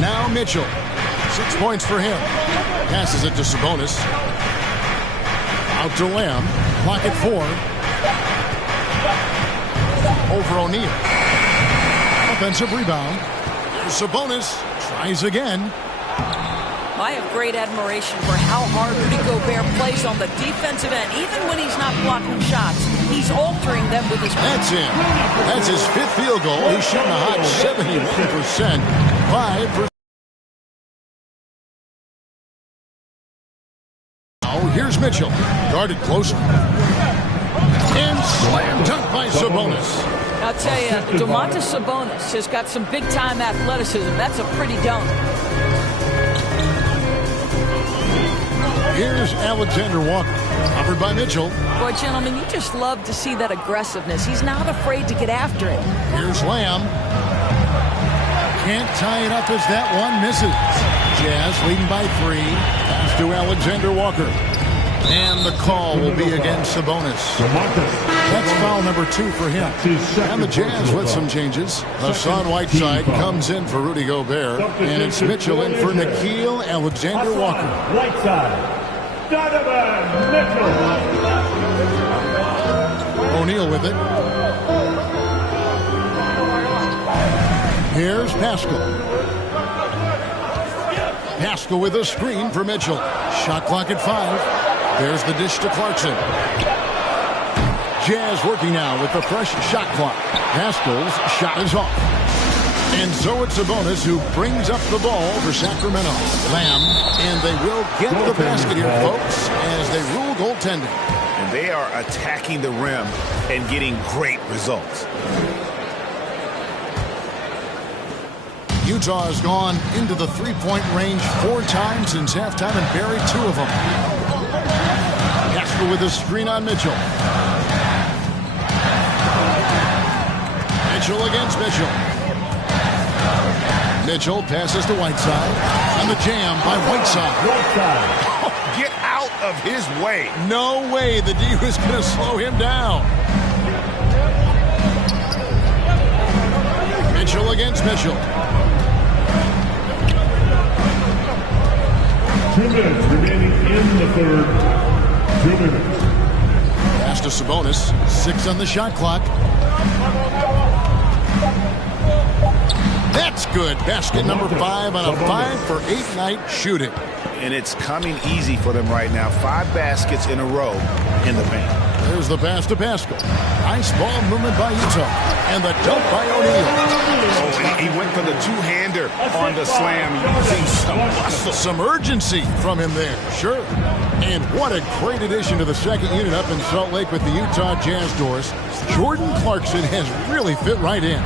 Now Mitchell. 6 points for him. Passes it to Sabonis. Out to Lamb. Clock at 4. Over O'Neal. Offensive rebound. Sabonis tries again. I have great admiration for how hard Rudy Gobert plays on the defensive end. Even when he's not blocking shots, he's altering them with his... That's him. That's his 5th field goal. He's shooting a hot 71%. 5%. Now here's Mitchell. Guarded closely. And slam dunk by Sabonis. I'll tell you, Domantas Sabonis has got some big-time athleticism. That's a pretty dunk. Here's Alexander Walker, covered by Mitchell. Boy, gentlemen, you just love to see that aggressiveness. He's not afraid to get after it. Here's Lamb. Can't tie it up as that one misses. Jazz leading by 3. Pass to Alexander Walker. And the call will be against Sabonis. That's foul number 2 for him. And the Jazz with some changes. Hassan Whiteside comes in for Rudy Gobert. And it's Mitchell in for Nickeil Alexander-Walker. Whiteside. Donovan Mitchell. O'Neal with it. Here's Pascal. Pascal with a screen for Mitchell. Shot clock at 5. There's the dish to Clarkson. Jazz working now with the fresh shot clock. Pascal's shot is off. And so it's Sabonis who brings up the ball for Sacramento. Lamb, and they will get the basket here, folks, as they rule goaltending. And they are attacking the rim and getting great results. Utah has gone into the 3-point range 4 times since halftime and buried 2 of them. Pascal with a screen on Mitchell. Mitchell against Mitchell. Mitchell passes to Whiteside. And the jam by Whiteside. Get out of his way. No way the D was going to slow him down. Mitchell against Mitchell. 2 minutes remaining in the 3rd. 2 minutes. Pass to Sabonis. 6 on the shot clock. That's good. Basket number 5 on a 5-for-8 night shooting. And it's coming easy for them right now. 5 baskets in a row in the paint. There's the pass to Pascal. Nice ball movement by Utah. And the dunk by O'Neal. Oh, and he went for the 2-hander on the slam, using some muscle. Some urgency from him there, sure. And what a great addition to the second unit up in Salt Lake with the Utah Jazz doors. Jordan Clarkson has really fit right in.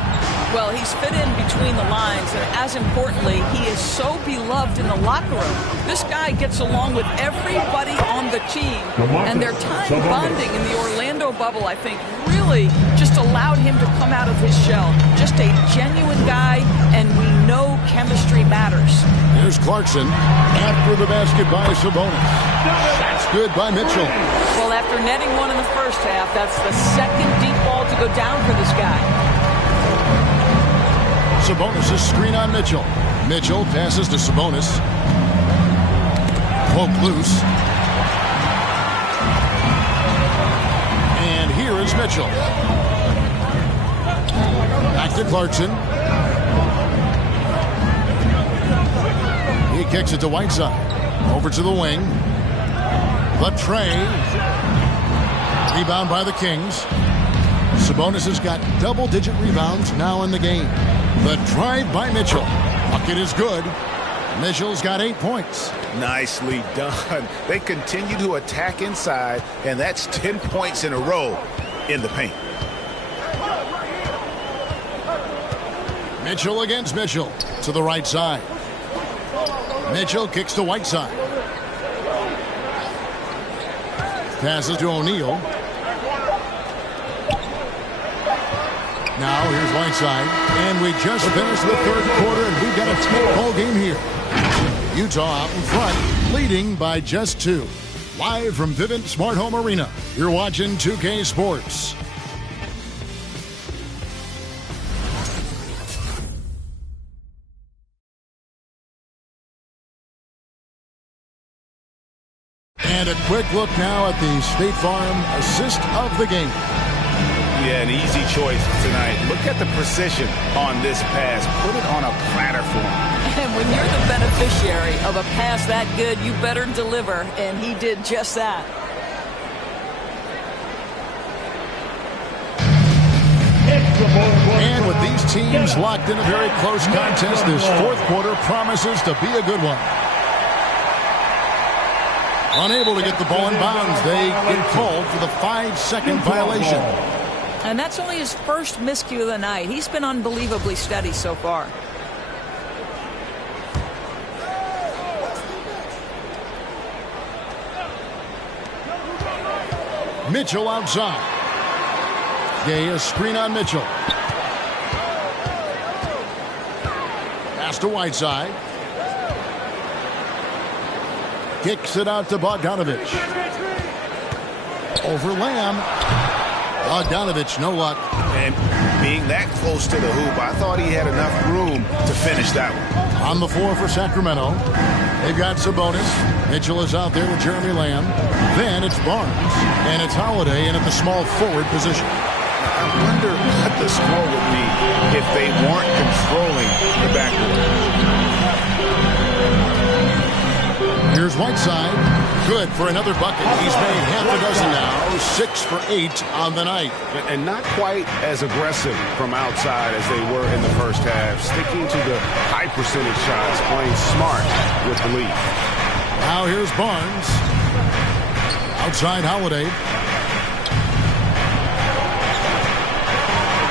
Well, he's fit in between the lines, and as importantly, he is so beloved in the locker room. This guy gets along with everybody on the team, and their time bonding in the Orlando bubble, I think, really just allowed him to come out of his shell. Just a genuine guy, and we know chemistry matters. Here's Clarkson after the basket by Sabonis. That's good by Mitchell. Well, after netting 1 in the first half, that's the 2nd deep ball to go down for this guy. Sabonis' screen on Mitchell. Mitchell passes to Sabonis. Poke loose. And here is Mitchell. Back to Clarkson. He kicks it to Whiteside. Over to the wing. The tray. Rebound by the Kings. Sabonis has got double-digit rebounds now in the game. The drive by Mitchell. Bucket is good. Mitchell's got 8 points. Nicely done. They continue to attack inside, and that's 10 points in a row in the paint. Mitchell against Mitchell to the right side. Mitchell kicks to Whiteside. Passes to O'Neal. Now here's Whiteside. And we just finished the third quarter, and we've got a tight ball game here. Utah out in front, leading by just 2. Live from Vivint Smart Home Arena, you're watching 2K Sports. And a quick look now at the State Farm assist of the game. Yeah, an easy choice tonight. Look at the precision on this pass. Put it on a platter for him. And when you're the beneficiary of a pass that good, you better deliver, and he did just that. And with these teams locked in a very close contest, this fourth quarter promises to be a good one. Unable to get the ball in bounds, they get called for the 5-second violation. And that's only his first miscue of the night. He's been unbelievably steady so far. Mitchell outside. Gay, a screen on Mitchell. Pass to Whiteside. Kicks it out to Bogdanovich. Over Lamb. Bogdanovich, no luck. And being that close to the hoop, I thought he had enough room to finish that one. On the floor for Sacramento. They've got Sabonis. Mitchell is out there with Jeremy Lamb. Then it's Barnes. And it's Holiday in at the small forward position. I wonder what the score would be if they weren't controlling the backcourt. Here's Whiteside. Good for another bucket. He's made half a dozen now. 6 for 8 on the night. And not quite as aggressive from outside as they were in the first half. Sticking to the high percentage shots, playing smart with the lead. Now here's Barnes. Outside Holiday.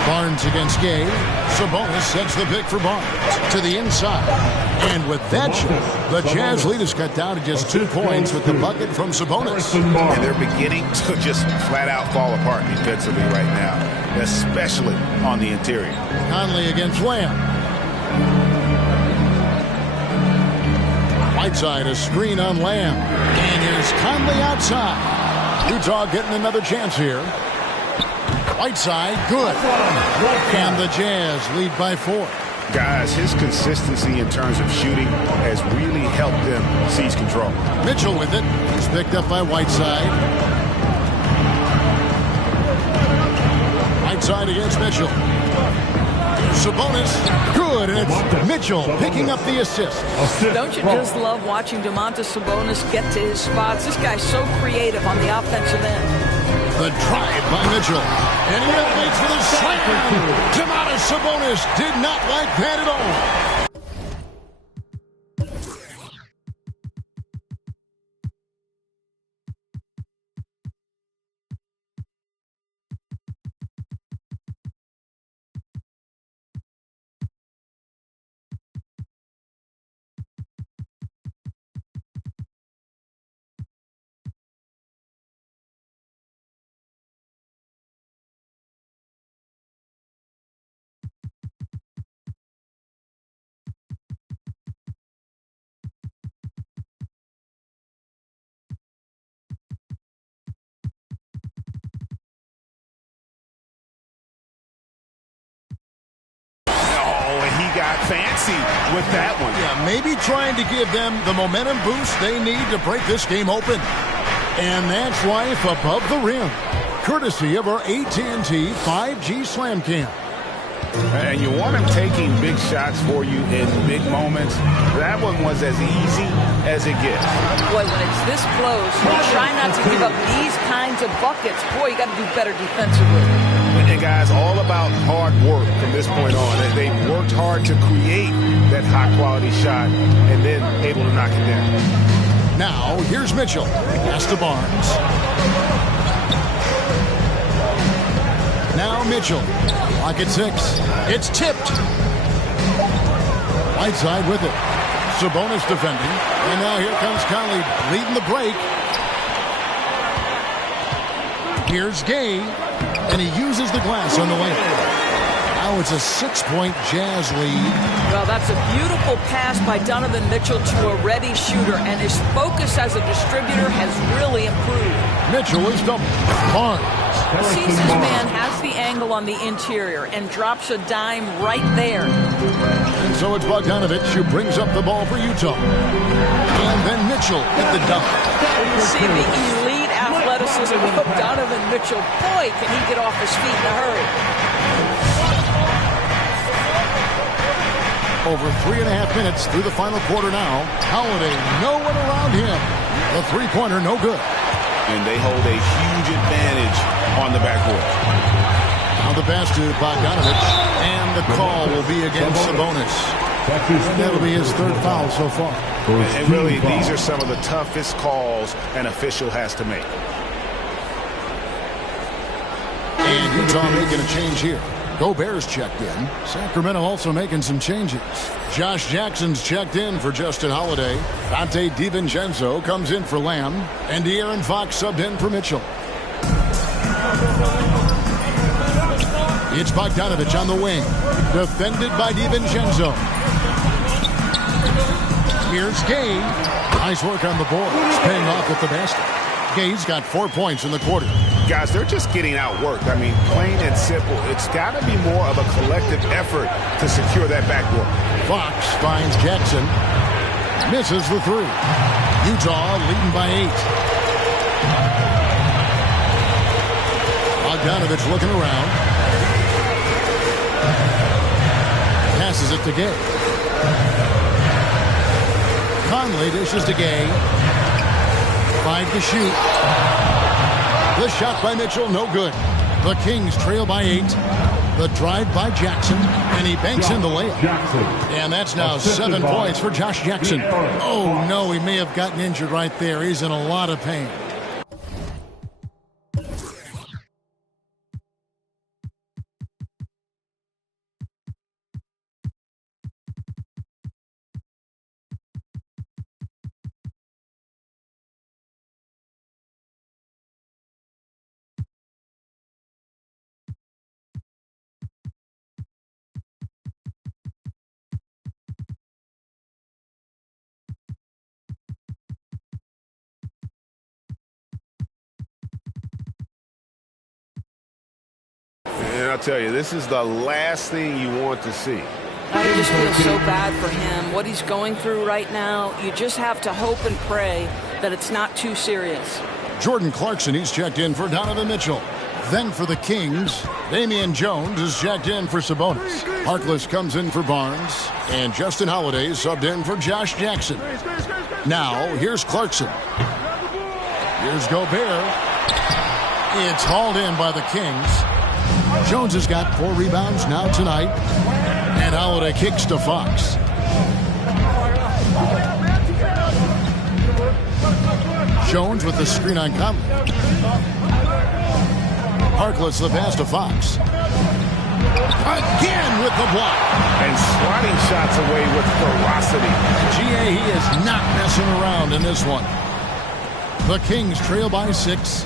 Barnes against Gay. Sabonis sets the pick for Barnes to the inside. And with that shot, the Jazz lead is cut down to just 2 points with the bucket from Sabonis. And they're beginning to just flat out fall apart defensively right now, especially on the interior. Conley against Lamb. Whiteside, a screen on Lamb. And here's Conley outside. Utah getting another chance here. Whiteside, good. And the Jazz lead by 4. Guys, his consistency in terms of shooting has really helped them seize control. Mitchell with it. He's picked up by Whiteside. Whiteside against Mitchell. Sabonis, good, and it's Mitchell picking up the assist. Don't you just love watching Domantas Sabonis get to his spots? This guy's so creative on the offensive end. The drive by Mitchell. And he elevates for the slam. Domantas Sabonis did not like that at all. Got fancy with that one. Yeah, maybe trying to give them the momentum boost they need to break this game open. And that's life above the rim, courtesy of our AT&T 5G Slam Cam. And you want him taking big shots for you in big moments. That one was as easy as it gets. Boy, when it's this close, you try not to give up these kinds of buckets. Boy, you got to do better defensively. And guys, all about hard work from this point on. They've worked hard to create that high-quality shot and then able to knock it down. Now, here's Mitchell. Pass to Barnes. Now Mitchell. Clock at 6. It's tipped. Right side with it. Sabonis defending. And now here comes Conley leading the break. Here's Gay. And he uses the glass on the lane. Now it's a 6-point Jazz lead. Well, that's a beautiful pass by Donovan Mitchell to a ready shooter, and his focus as a distributor has really improved. Mitchell is double. Barnes. Sees his man, has the angle on the interior, and drops a dime right there. And so it's Bogdanovich who brings up the ball for Utah. And then Mitchell with the dunk. You see the elite athleticism of Donovan Mitchell. Boy, can he get off his feet in a hurry. Over 3.5 minutes through the final quarter now. Holiday, no one around him. The three-pointer, no good. And they hold a huge advantage on the backcourt. Now the pass to Bogdanovich, and the call will be against Sabonis. That'll be his third foul so far. And really, these are some of the toughest calls an official has to make. And Utah making a change here. Gobert's checked in. Sacramento also making some changes. Josh Jackson's checked in for Justin Holiday. Dante DiVincenzo comes in for Lamb. And De'Aaron Fox subbed in for Mitchell. It's Bogdanovich on the wing. Defended by DiVincenzo. Here's Gay. Nice work on the boards. Paying off at the basket. Gay's got 4 points in the quarter. Guys, they're just getting outworked. I mean, plain and simple. It's got to be more of a collective effort to secure that backcourt. Fox finds Jackson. Misses the three. Utah leading by 8. Bogdanovich looking around. Passes it to Gay. Conley dishes to Gay. 5 to shoot. The shot by Mitchell, no good. The Kings trail by 8. The drive by Jackson, and he banks in the layup. And that's now 7 points for Josh Jackson. Oh, no, he may have gotten injured right there. He's in a lot of pain. And I'll tell you, this is the last thing you want to see. I just feel so bad for him. What he's going through right now, you just have to hope and pray that it's not too serious. Jordan Clarkson, he's checked in for Donovan Mitchell. Then for the Kings, Damian Jones is checked in for Sabonis. Harkless comes in for Barnes. And Justin Holiday subbed in for Josh Jackson. Now, here's Clarkson. Here's Gobert. It's hauled in by the Kings. Jones has got 4 rebounds now tonight. And Holiday kicks to Fox. Jones with the screen on Conley. Harkless the pass to Fox. Again with the block. And swatting shots away with ferocity. GA, he is not messing around in this one. The Kings trail by 6.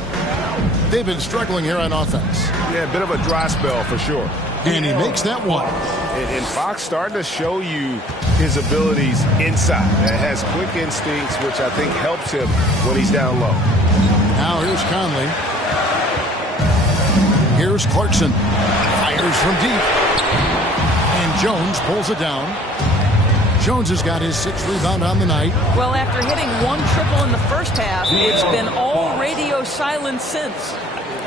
They've been struggling here on offense. Yeah, a bit of a dry spell for sure. And he makes that one. And Fox starting to show you his abilities inside. Has quick instincts, which I think helps him when he's down low. Now here's Conley. Here's Clarkson. Fires from deep. And Jones pulls it down. Jones has got his 6th rebound on the night. Well, after hitting 1 triple in the first half, it's been all radio silence since.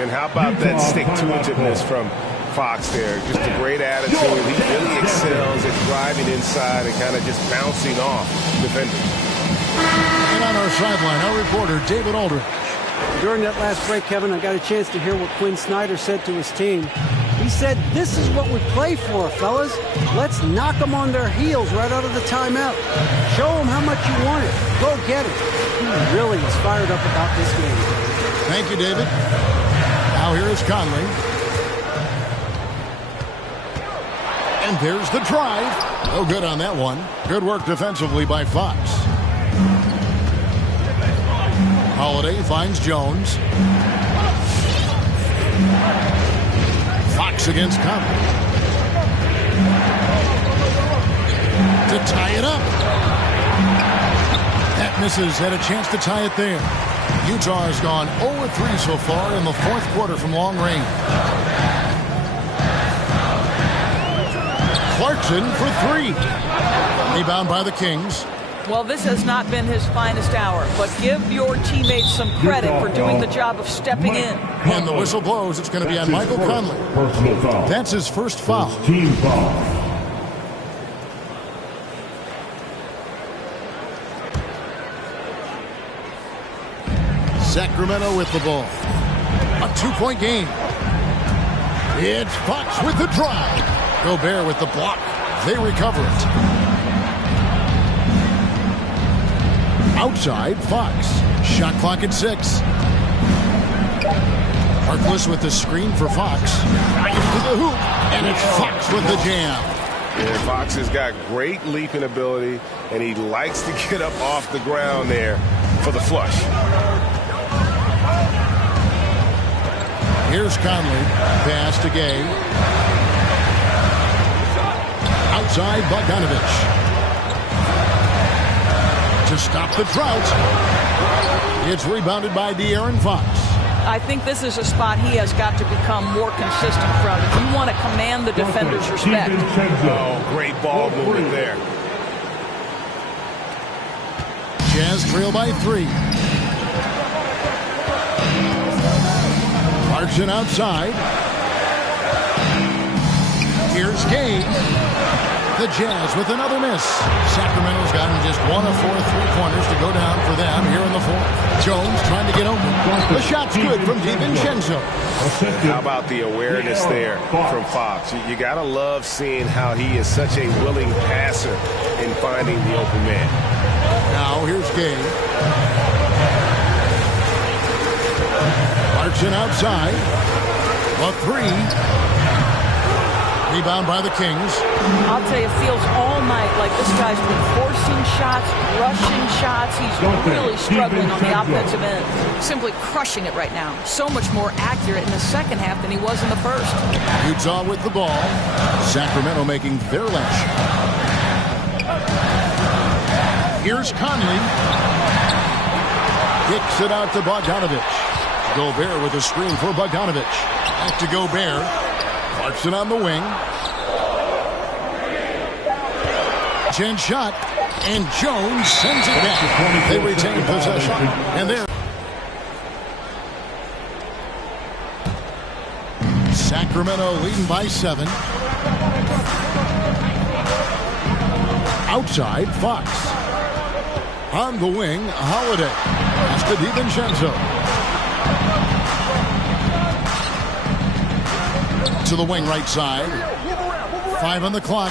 And how about that stick-to-itiveness from Fox there? Just a great attitude. He really excels at driving inside and kind of just bouncing off defenders. And on our sideline, our reporter, David Aldridge. During that last break, Kevin, I got a chance to hear what Quinn Snyder said to his team. He said, "This is what we play for, fellas. Let's knock them on their heels right out of the timeout. Show them how much you want it. Go get it." He really is fired up about this game. Thank you, David. Now here is Conley. And there's the drive. No good on that one. Good work defensively by Fox. Holiday finds Jones. Fox against Conley. To tie it up. That misses. Had a chance to tie it there. Utah has gone 0-3 so far in the fourth quarter from long range. Clarkson for three. Rebound by the Kings. Well, this has not been his finest hour, but give your teammates some credit for doing the job of stepping in. And the whistle blows. It's going to be on Michael Conley. That's his first foul. Team foul. Sacramento with the ball. A two-point game. It's Fox with the drive. Gobert with the block. They recover it. Outside, Fox. Shot clock at 6. Harkless with the screen for Fox. Right to the hoop. And it's Fox with the jam. Yeah, Fox has got great leaping ability, and he likes to get up off the ground there for the flush. Here's Conley. Pass to Gay. Outside, Bogdanovich. To stop the drought. It's rebounded by De'Aaron Fox. I think this is a spot he has got to become more consistent from if you want to command the defender's respect. Oh, great ball movement there. Jazz trail by 3. Clarkson outside. Here's Gay. The Jazz with another miss. Sacramento's gotten just 1 of 4 three-pointers to go down for them here in the fourth. Jones trying to get open. The shot's good from DiVincenzo. How about the awareness there from Fox? You got to love seeing how he is such a willing passer in finding the open man. Now here's Gay. Clarkson outside. A 3. Rebound by the Kings. I'll tell you, it feels all night like this guy's been forcing shots, rushing shots. He's really struggling on the offensive end. Simply crushing it right now. So much more accurate in the second half than he was in the first. Utah with the ball. Sacramento making their last shot. Here's Conley. Kicks it out to Bogdanovich. Gobert with a screen for Bogdanovich. Back to Gobert. Clarkson on the wing. Chin shot. And Jones sends it back. They retain possession. And there. Sacramento leading by 7. Outside, Fox. On the wing, Holiday. That's to DiVincenzo. To the wing right side. 5 on the clock.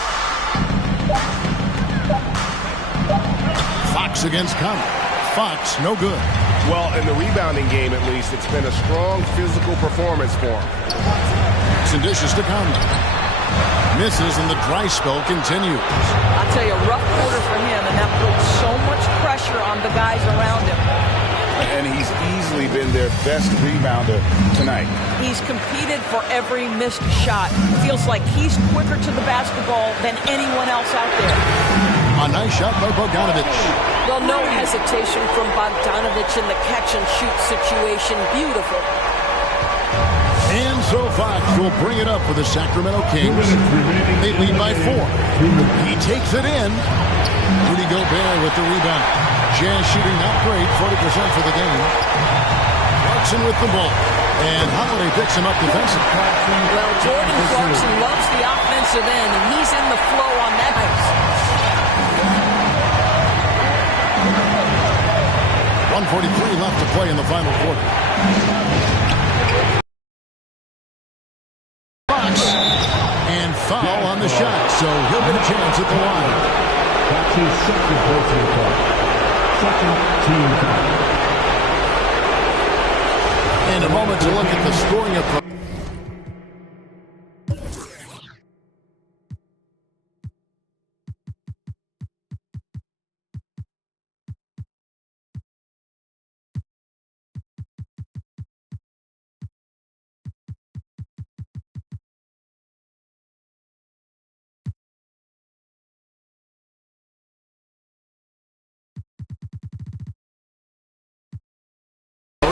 Fox against Conley. Fox, no good. Well, in the rebounding game, at least, it's been a strong physical performance for him. Some dishes to Conley. Misses, and the dry spell continues. I'll tell you, a rough quarter for him, and that puts so much pressure on the guys around him. And he's easily been their best rebounder tonight. He's competed for every missed shot. Feels like he's quicker to the basketball than anyone else out there. A nice shot by Bogdanovich. Well, no hesitation from Bogdanovich in the catch-and-shoot situation. Beautiful. And so Fox will bring it up for the Sacramento Kings. They lead by 4. He takes it in. Rudy Gobert with the rebound. Jazz shooting not great, 40% for the game. Clarkson with the ball. And Holiday picks him up defensively. Well, Jordan Clarkson loves the offensive end, and he's in the flow on that. 1:43 left to play in the final quarter. Fox. And foul on the shot, so he'll get a chance at the line. That's his second personal foul. Second team foul. And a moment to look at the scoring approach.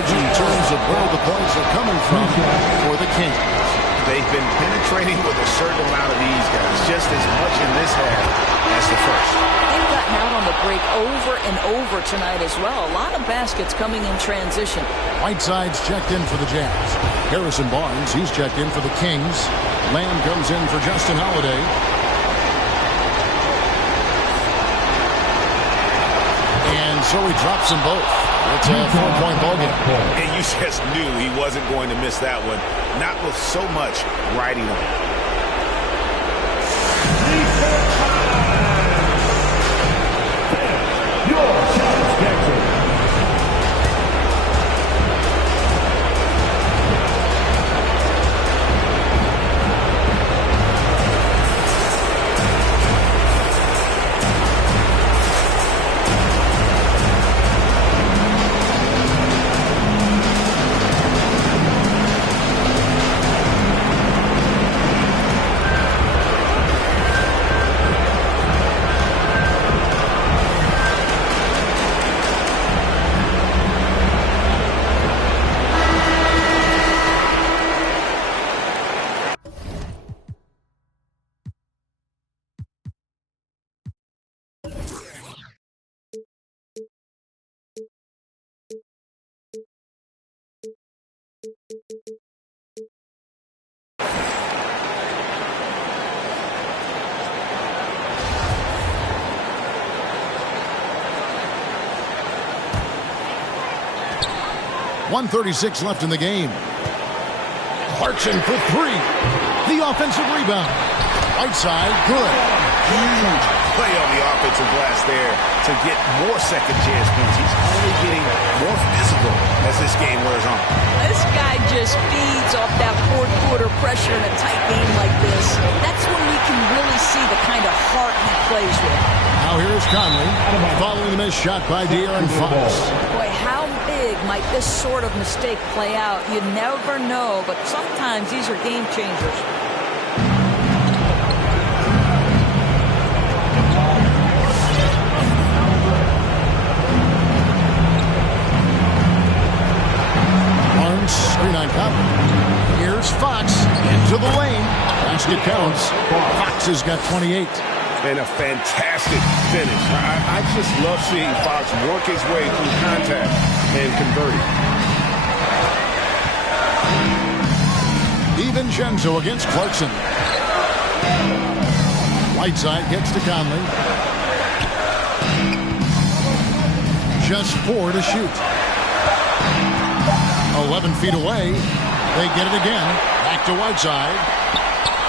In terms of where the points are coming from for the Kings. They've been penetrating with a certain amount of ease, guys, just as much in this half as the first. They've gotten out on the break over and over tonight as well. A lot of baskets coming in transition. Whiteside's checked in for the Jazz. Harrison Barnes, he's checked in for the Kings. Lamb comes in for Justin Holiday. And so he drops them both. It's a 4-point ballgame. And you just knew he wasn't going to miss that one. Not with so much riding on it. Your chance, Jackson. .136 left in the game. Clarkson for three. The offensive rebound. Whiteside, good. Huge play on the offensive glass there to get more second chance points. He's only getting more physical as this game wears on. This guy just feeds off that fourth quarter pressure in a tight game like this. That's when we can really see the kind of heart he plays with. Now here's Conley following the missed shot by De'Aaron Fox. Boy, how big might this sort of mistake play out? You never know, but sometimes these are game changers. Barnes, screen on Conley. Here's Fox into the lane. Basket counts. Fox has got 28. And a fantastic finish. I just love seeing Fox work his way through contact and converting. DiVincenzo against Clarkson. Whiteside gets to Conley. Just 4 to shoot. 11 feet away. They get it again. Back to Whiteside.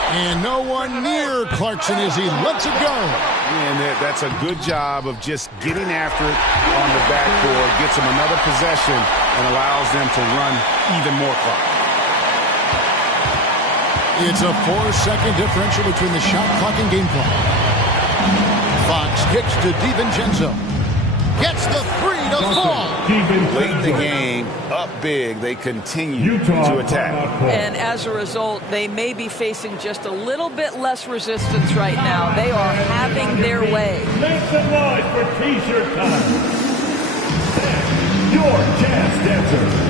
And no one near Clarkson as he lets it go. And that's a good job of just getting after it on the backboard, gets them another possession, and allows them to run even more clock. It's a 4-second differential between the shot clock and game clock. Fox kicks to DiVincenzo. Gets the three to fall. Late in the game, up big, they continue to attack. And as a result, they may be facing just a little bit less resistance right now. They are having their way. Make some noise for T-shirt time. Your Jazz Dancer.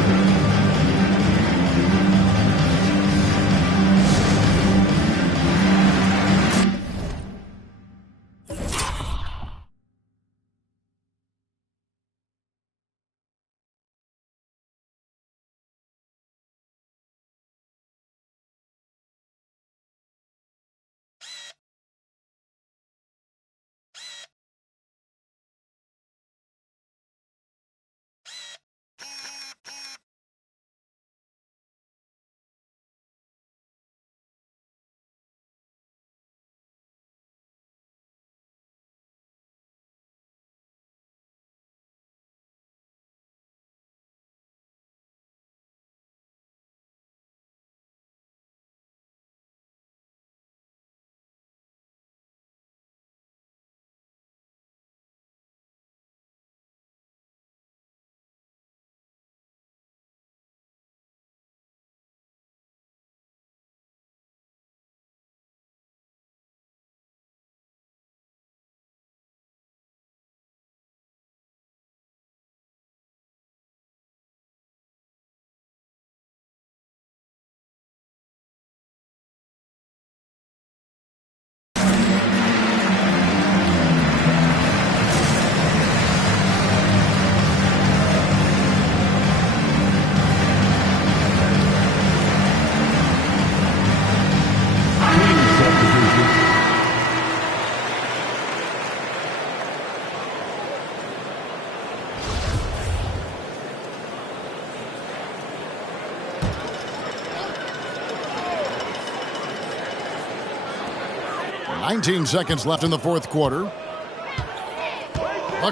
19 seconds left in the fourth quarter. A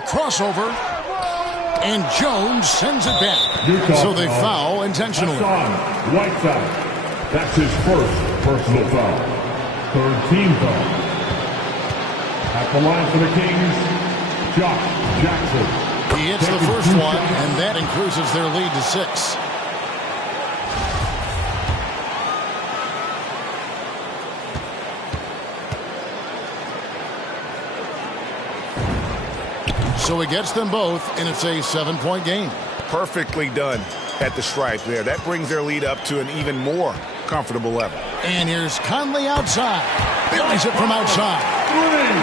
crossover. And Jones sends it back. So they foul intentionally. Whiteside. That's his first personal foul. Third team foul. At the line for the Kings, Josh Jackson. He hits the first one, and that increases their lead to 6. So he gets them both, and it's a 7-point game. Perfectly done at the stripe there. That brings their lead up to an even more comfortable level. And here's Conley outside. Buries it from outside.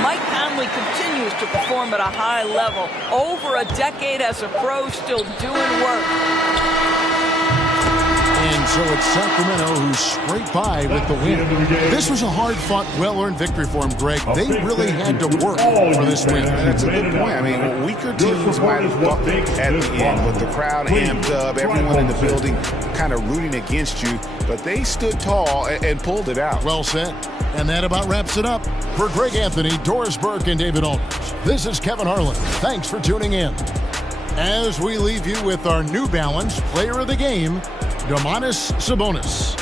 Mike Conley continues to perform at a high level. Over a decade as a pro, still doing work. And so it's Sacramento who scraped by with the win. This was a hard-fought, well-earned victory for them, Greg. They really had to work for this win. That's a good point. I mean, weaker teams might have bucked at the end, with the crowd amped up, everyone in the building kind of rooting against you, but they stood tall and pulled it out. Well said. And that about wraps it up. For Greg Anthony, Doris Burke, and David Aldridge, this is Kevin Harlan. Thanks for tuning in. As we leave you with our New Balance Player of the Game, Domantas Sabonis.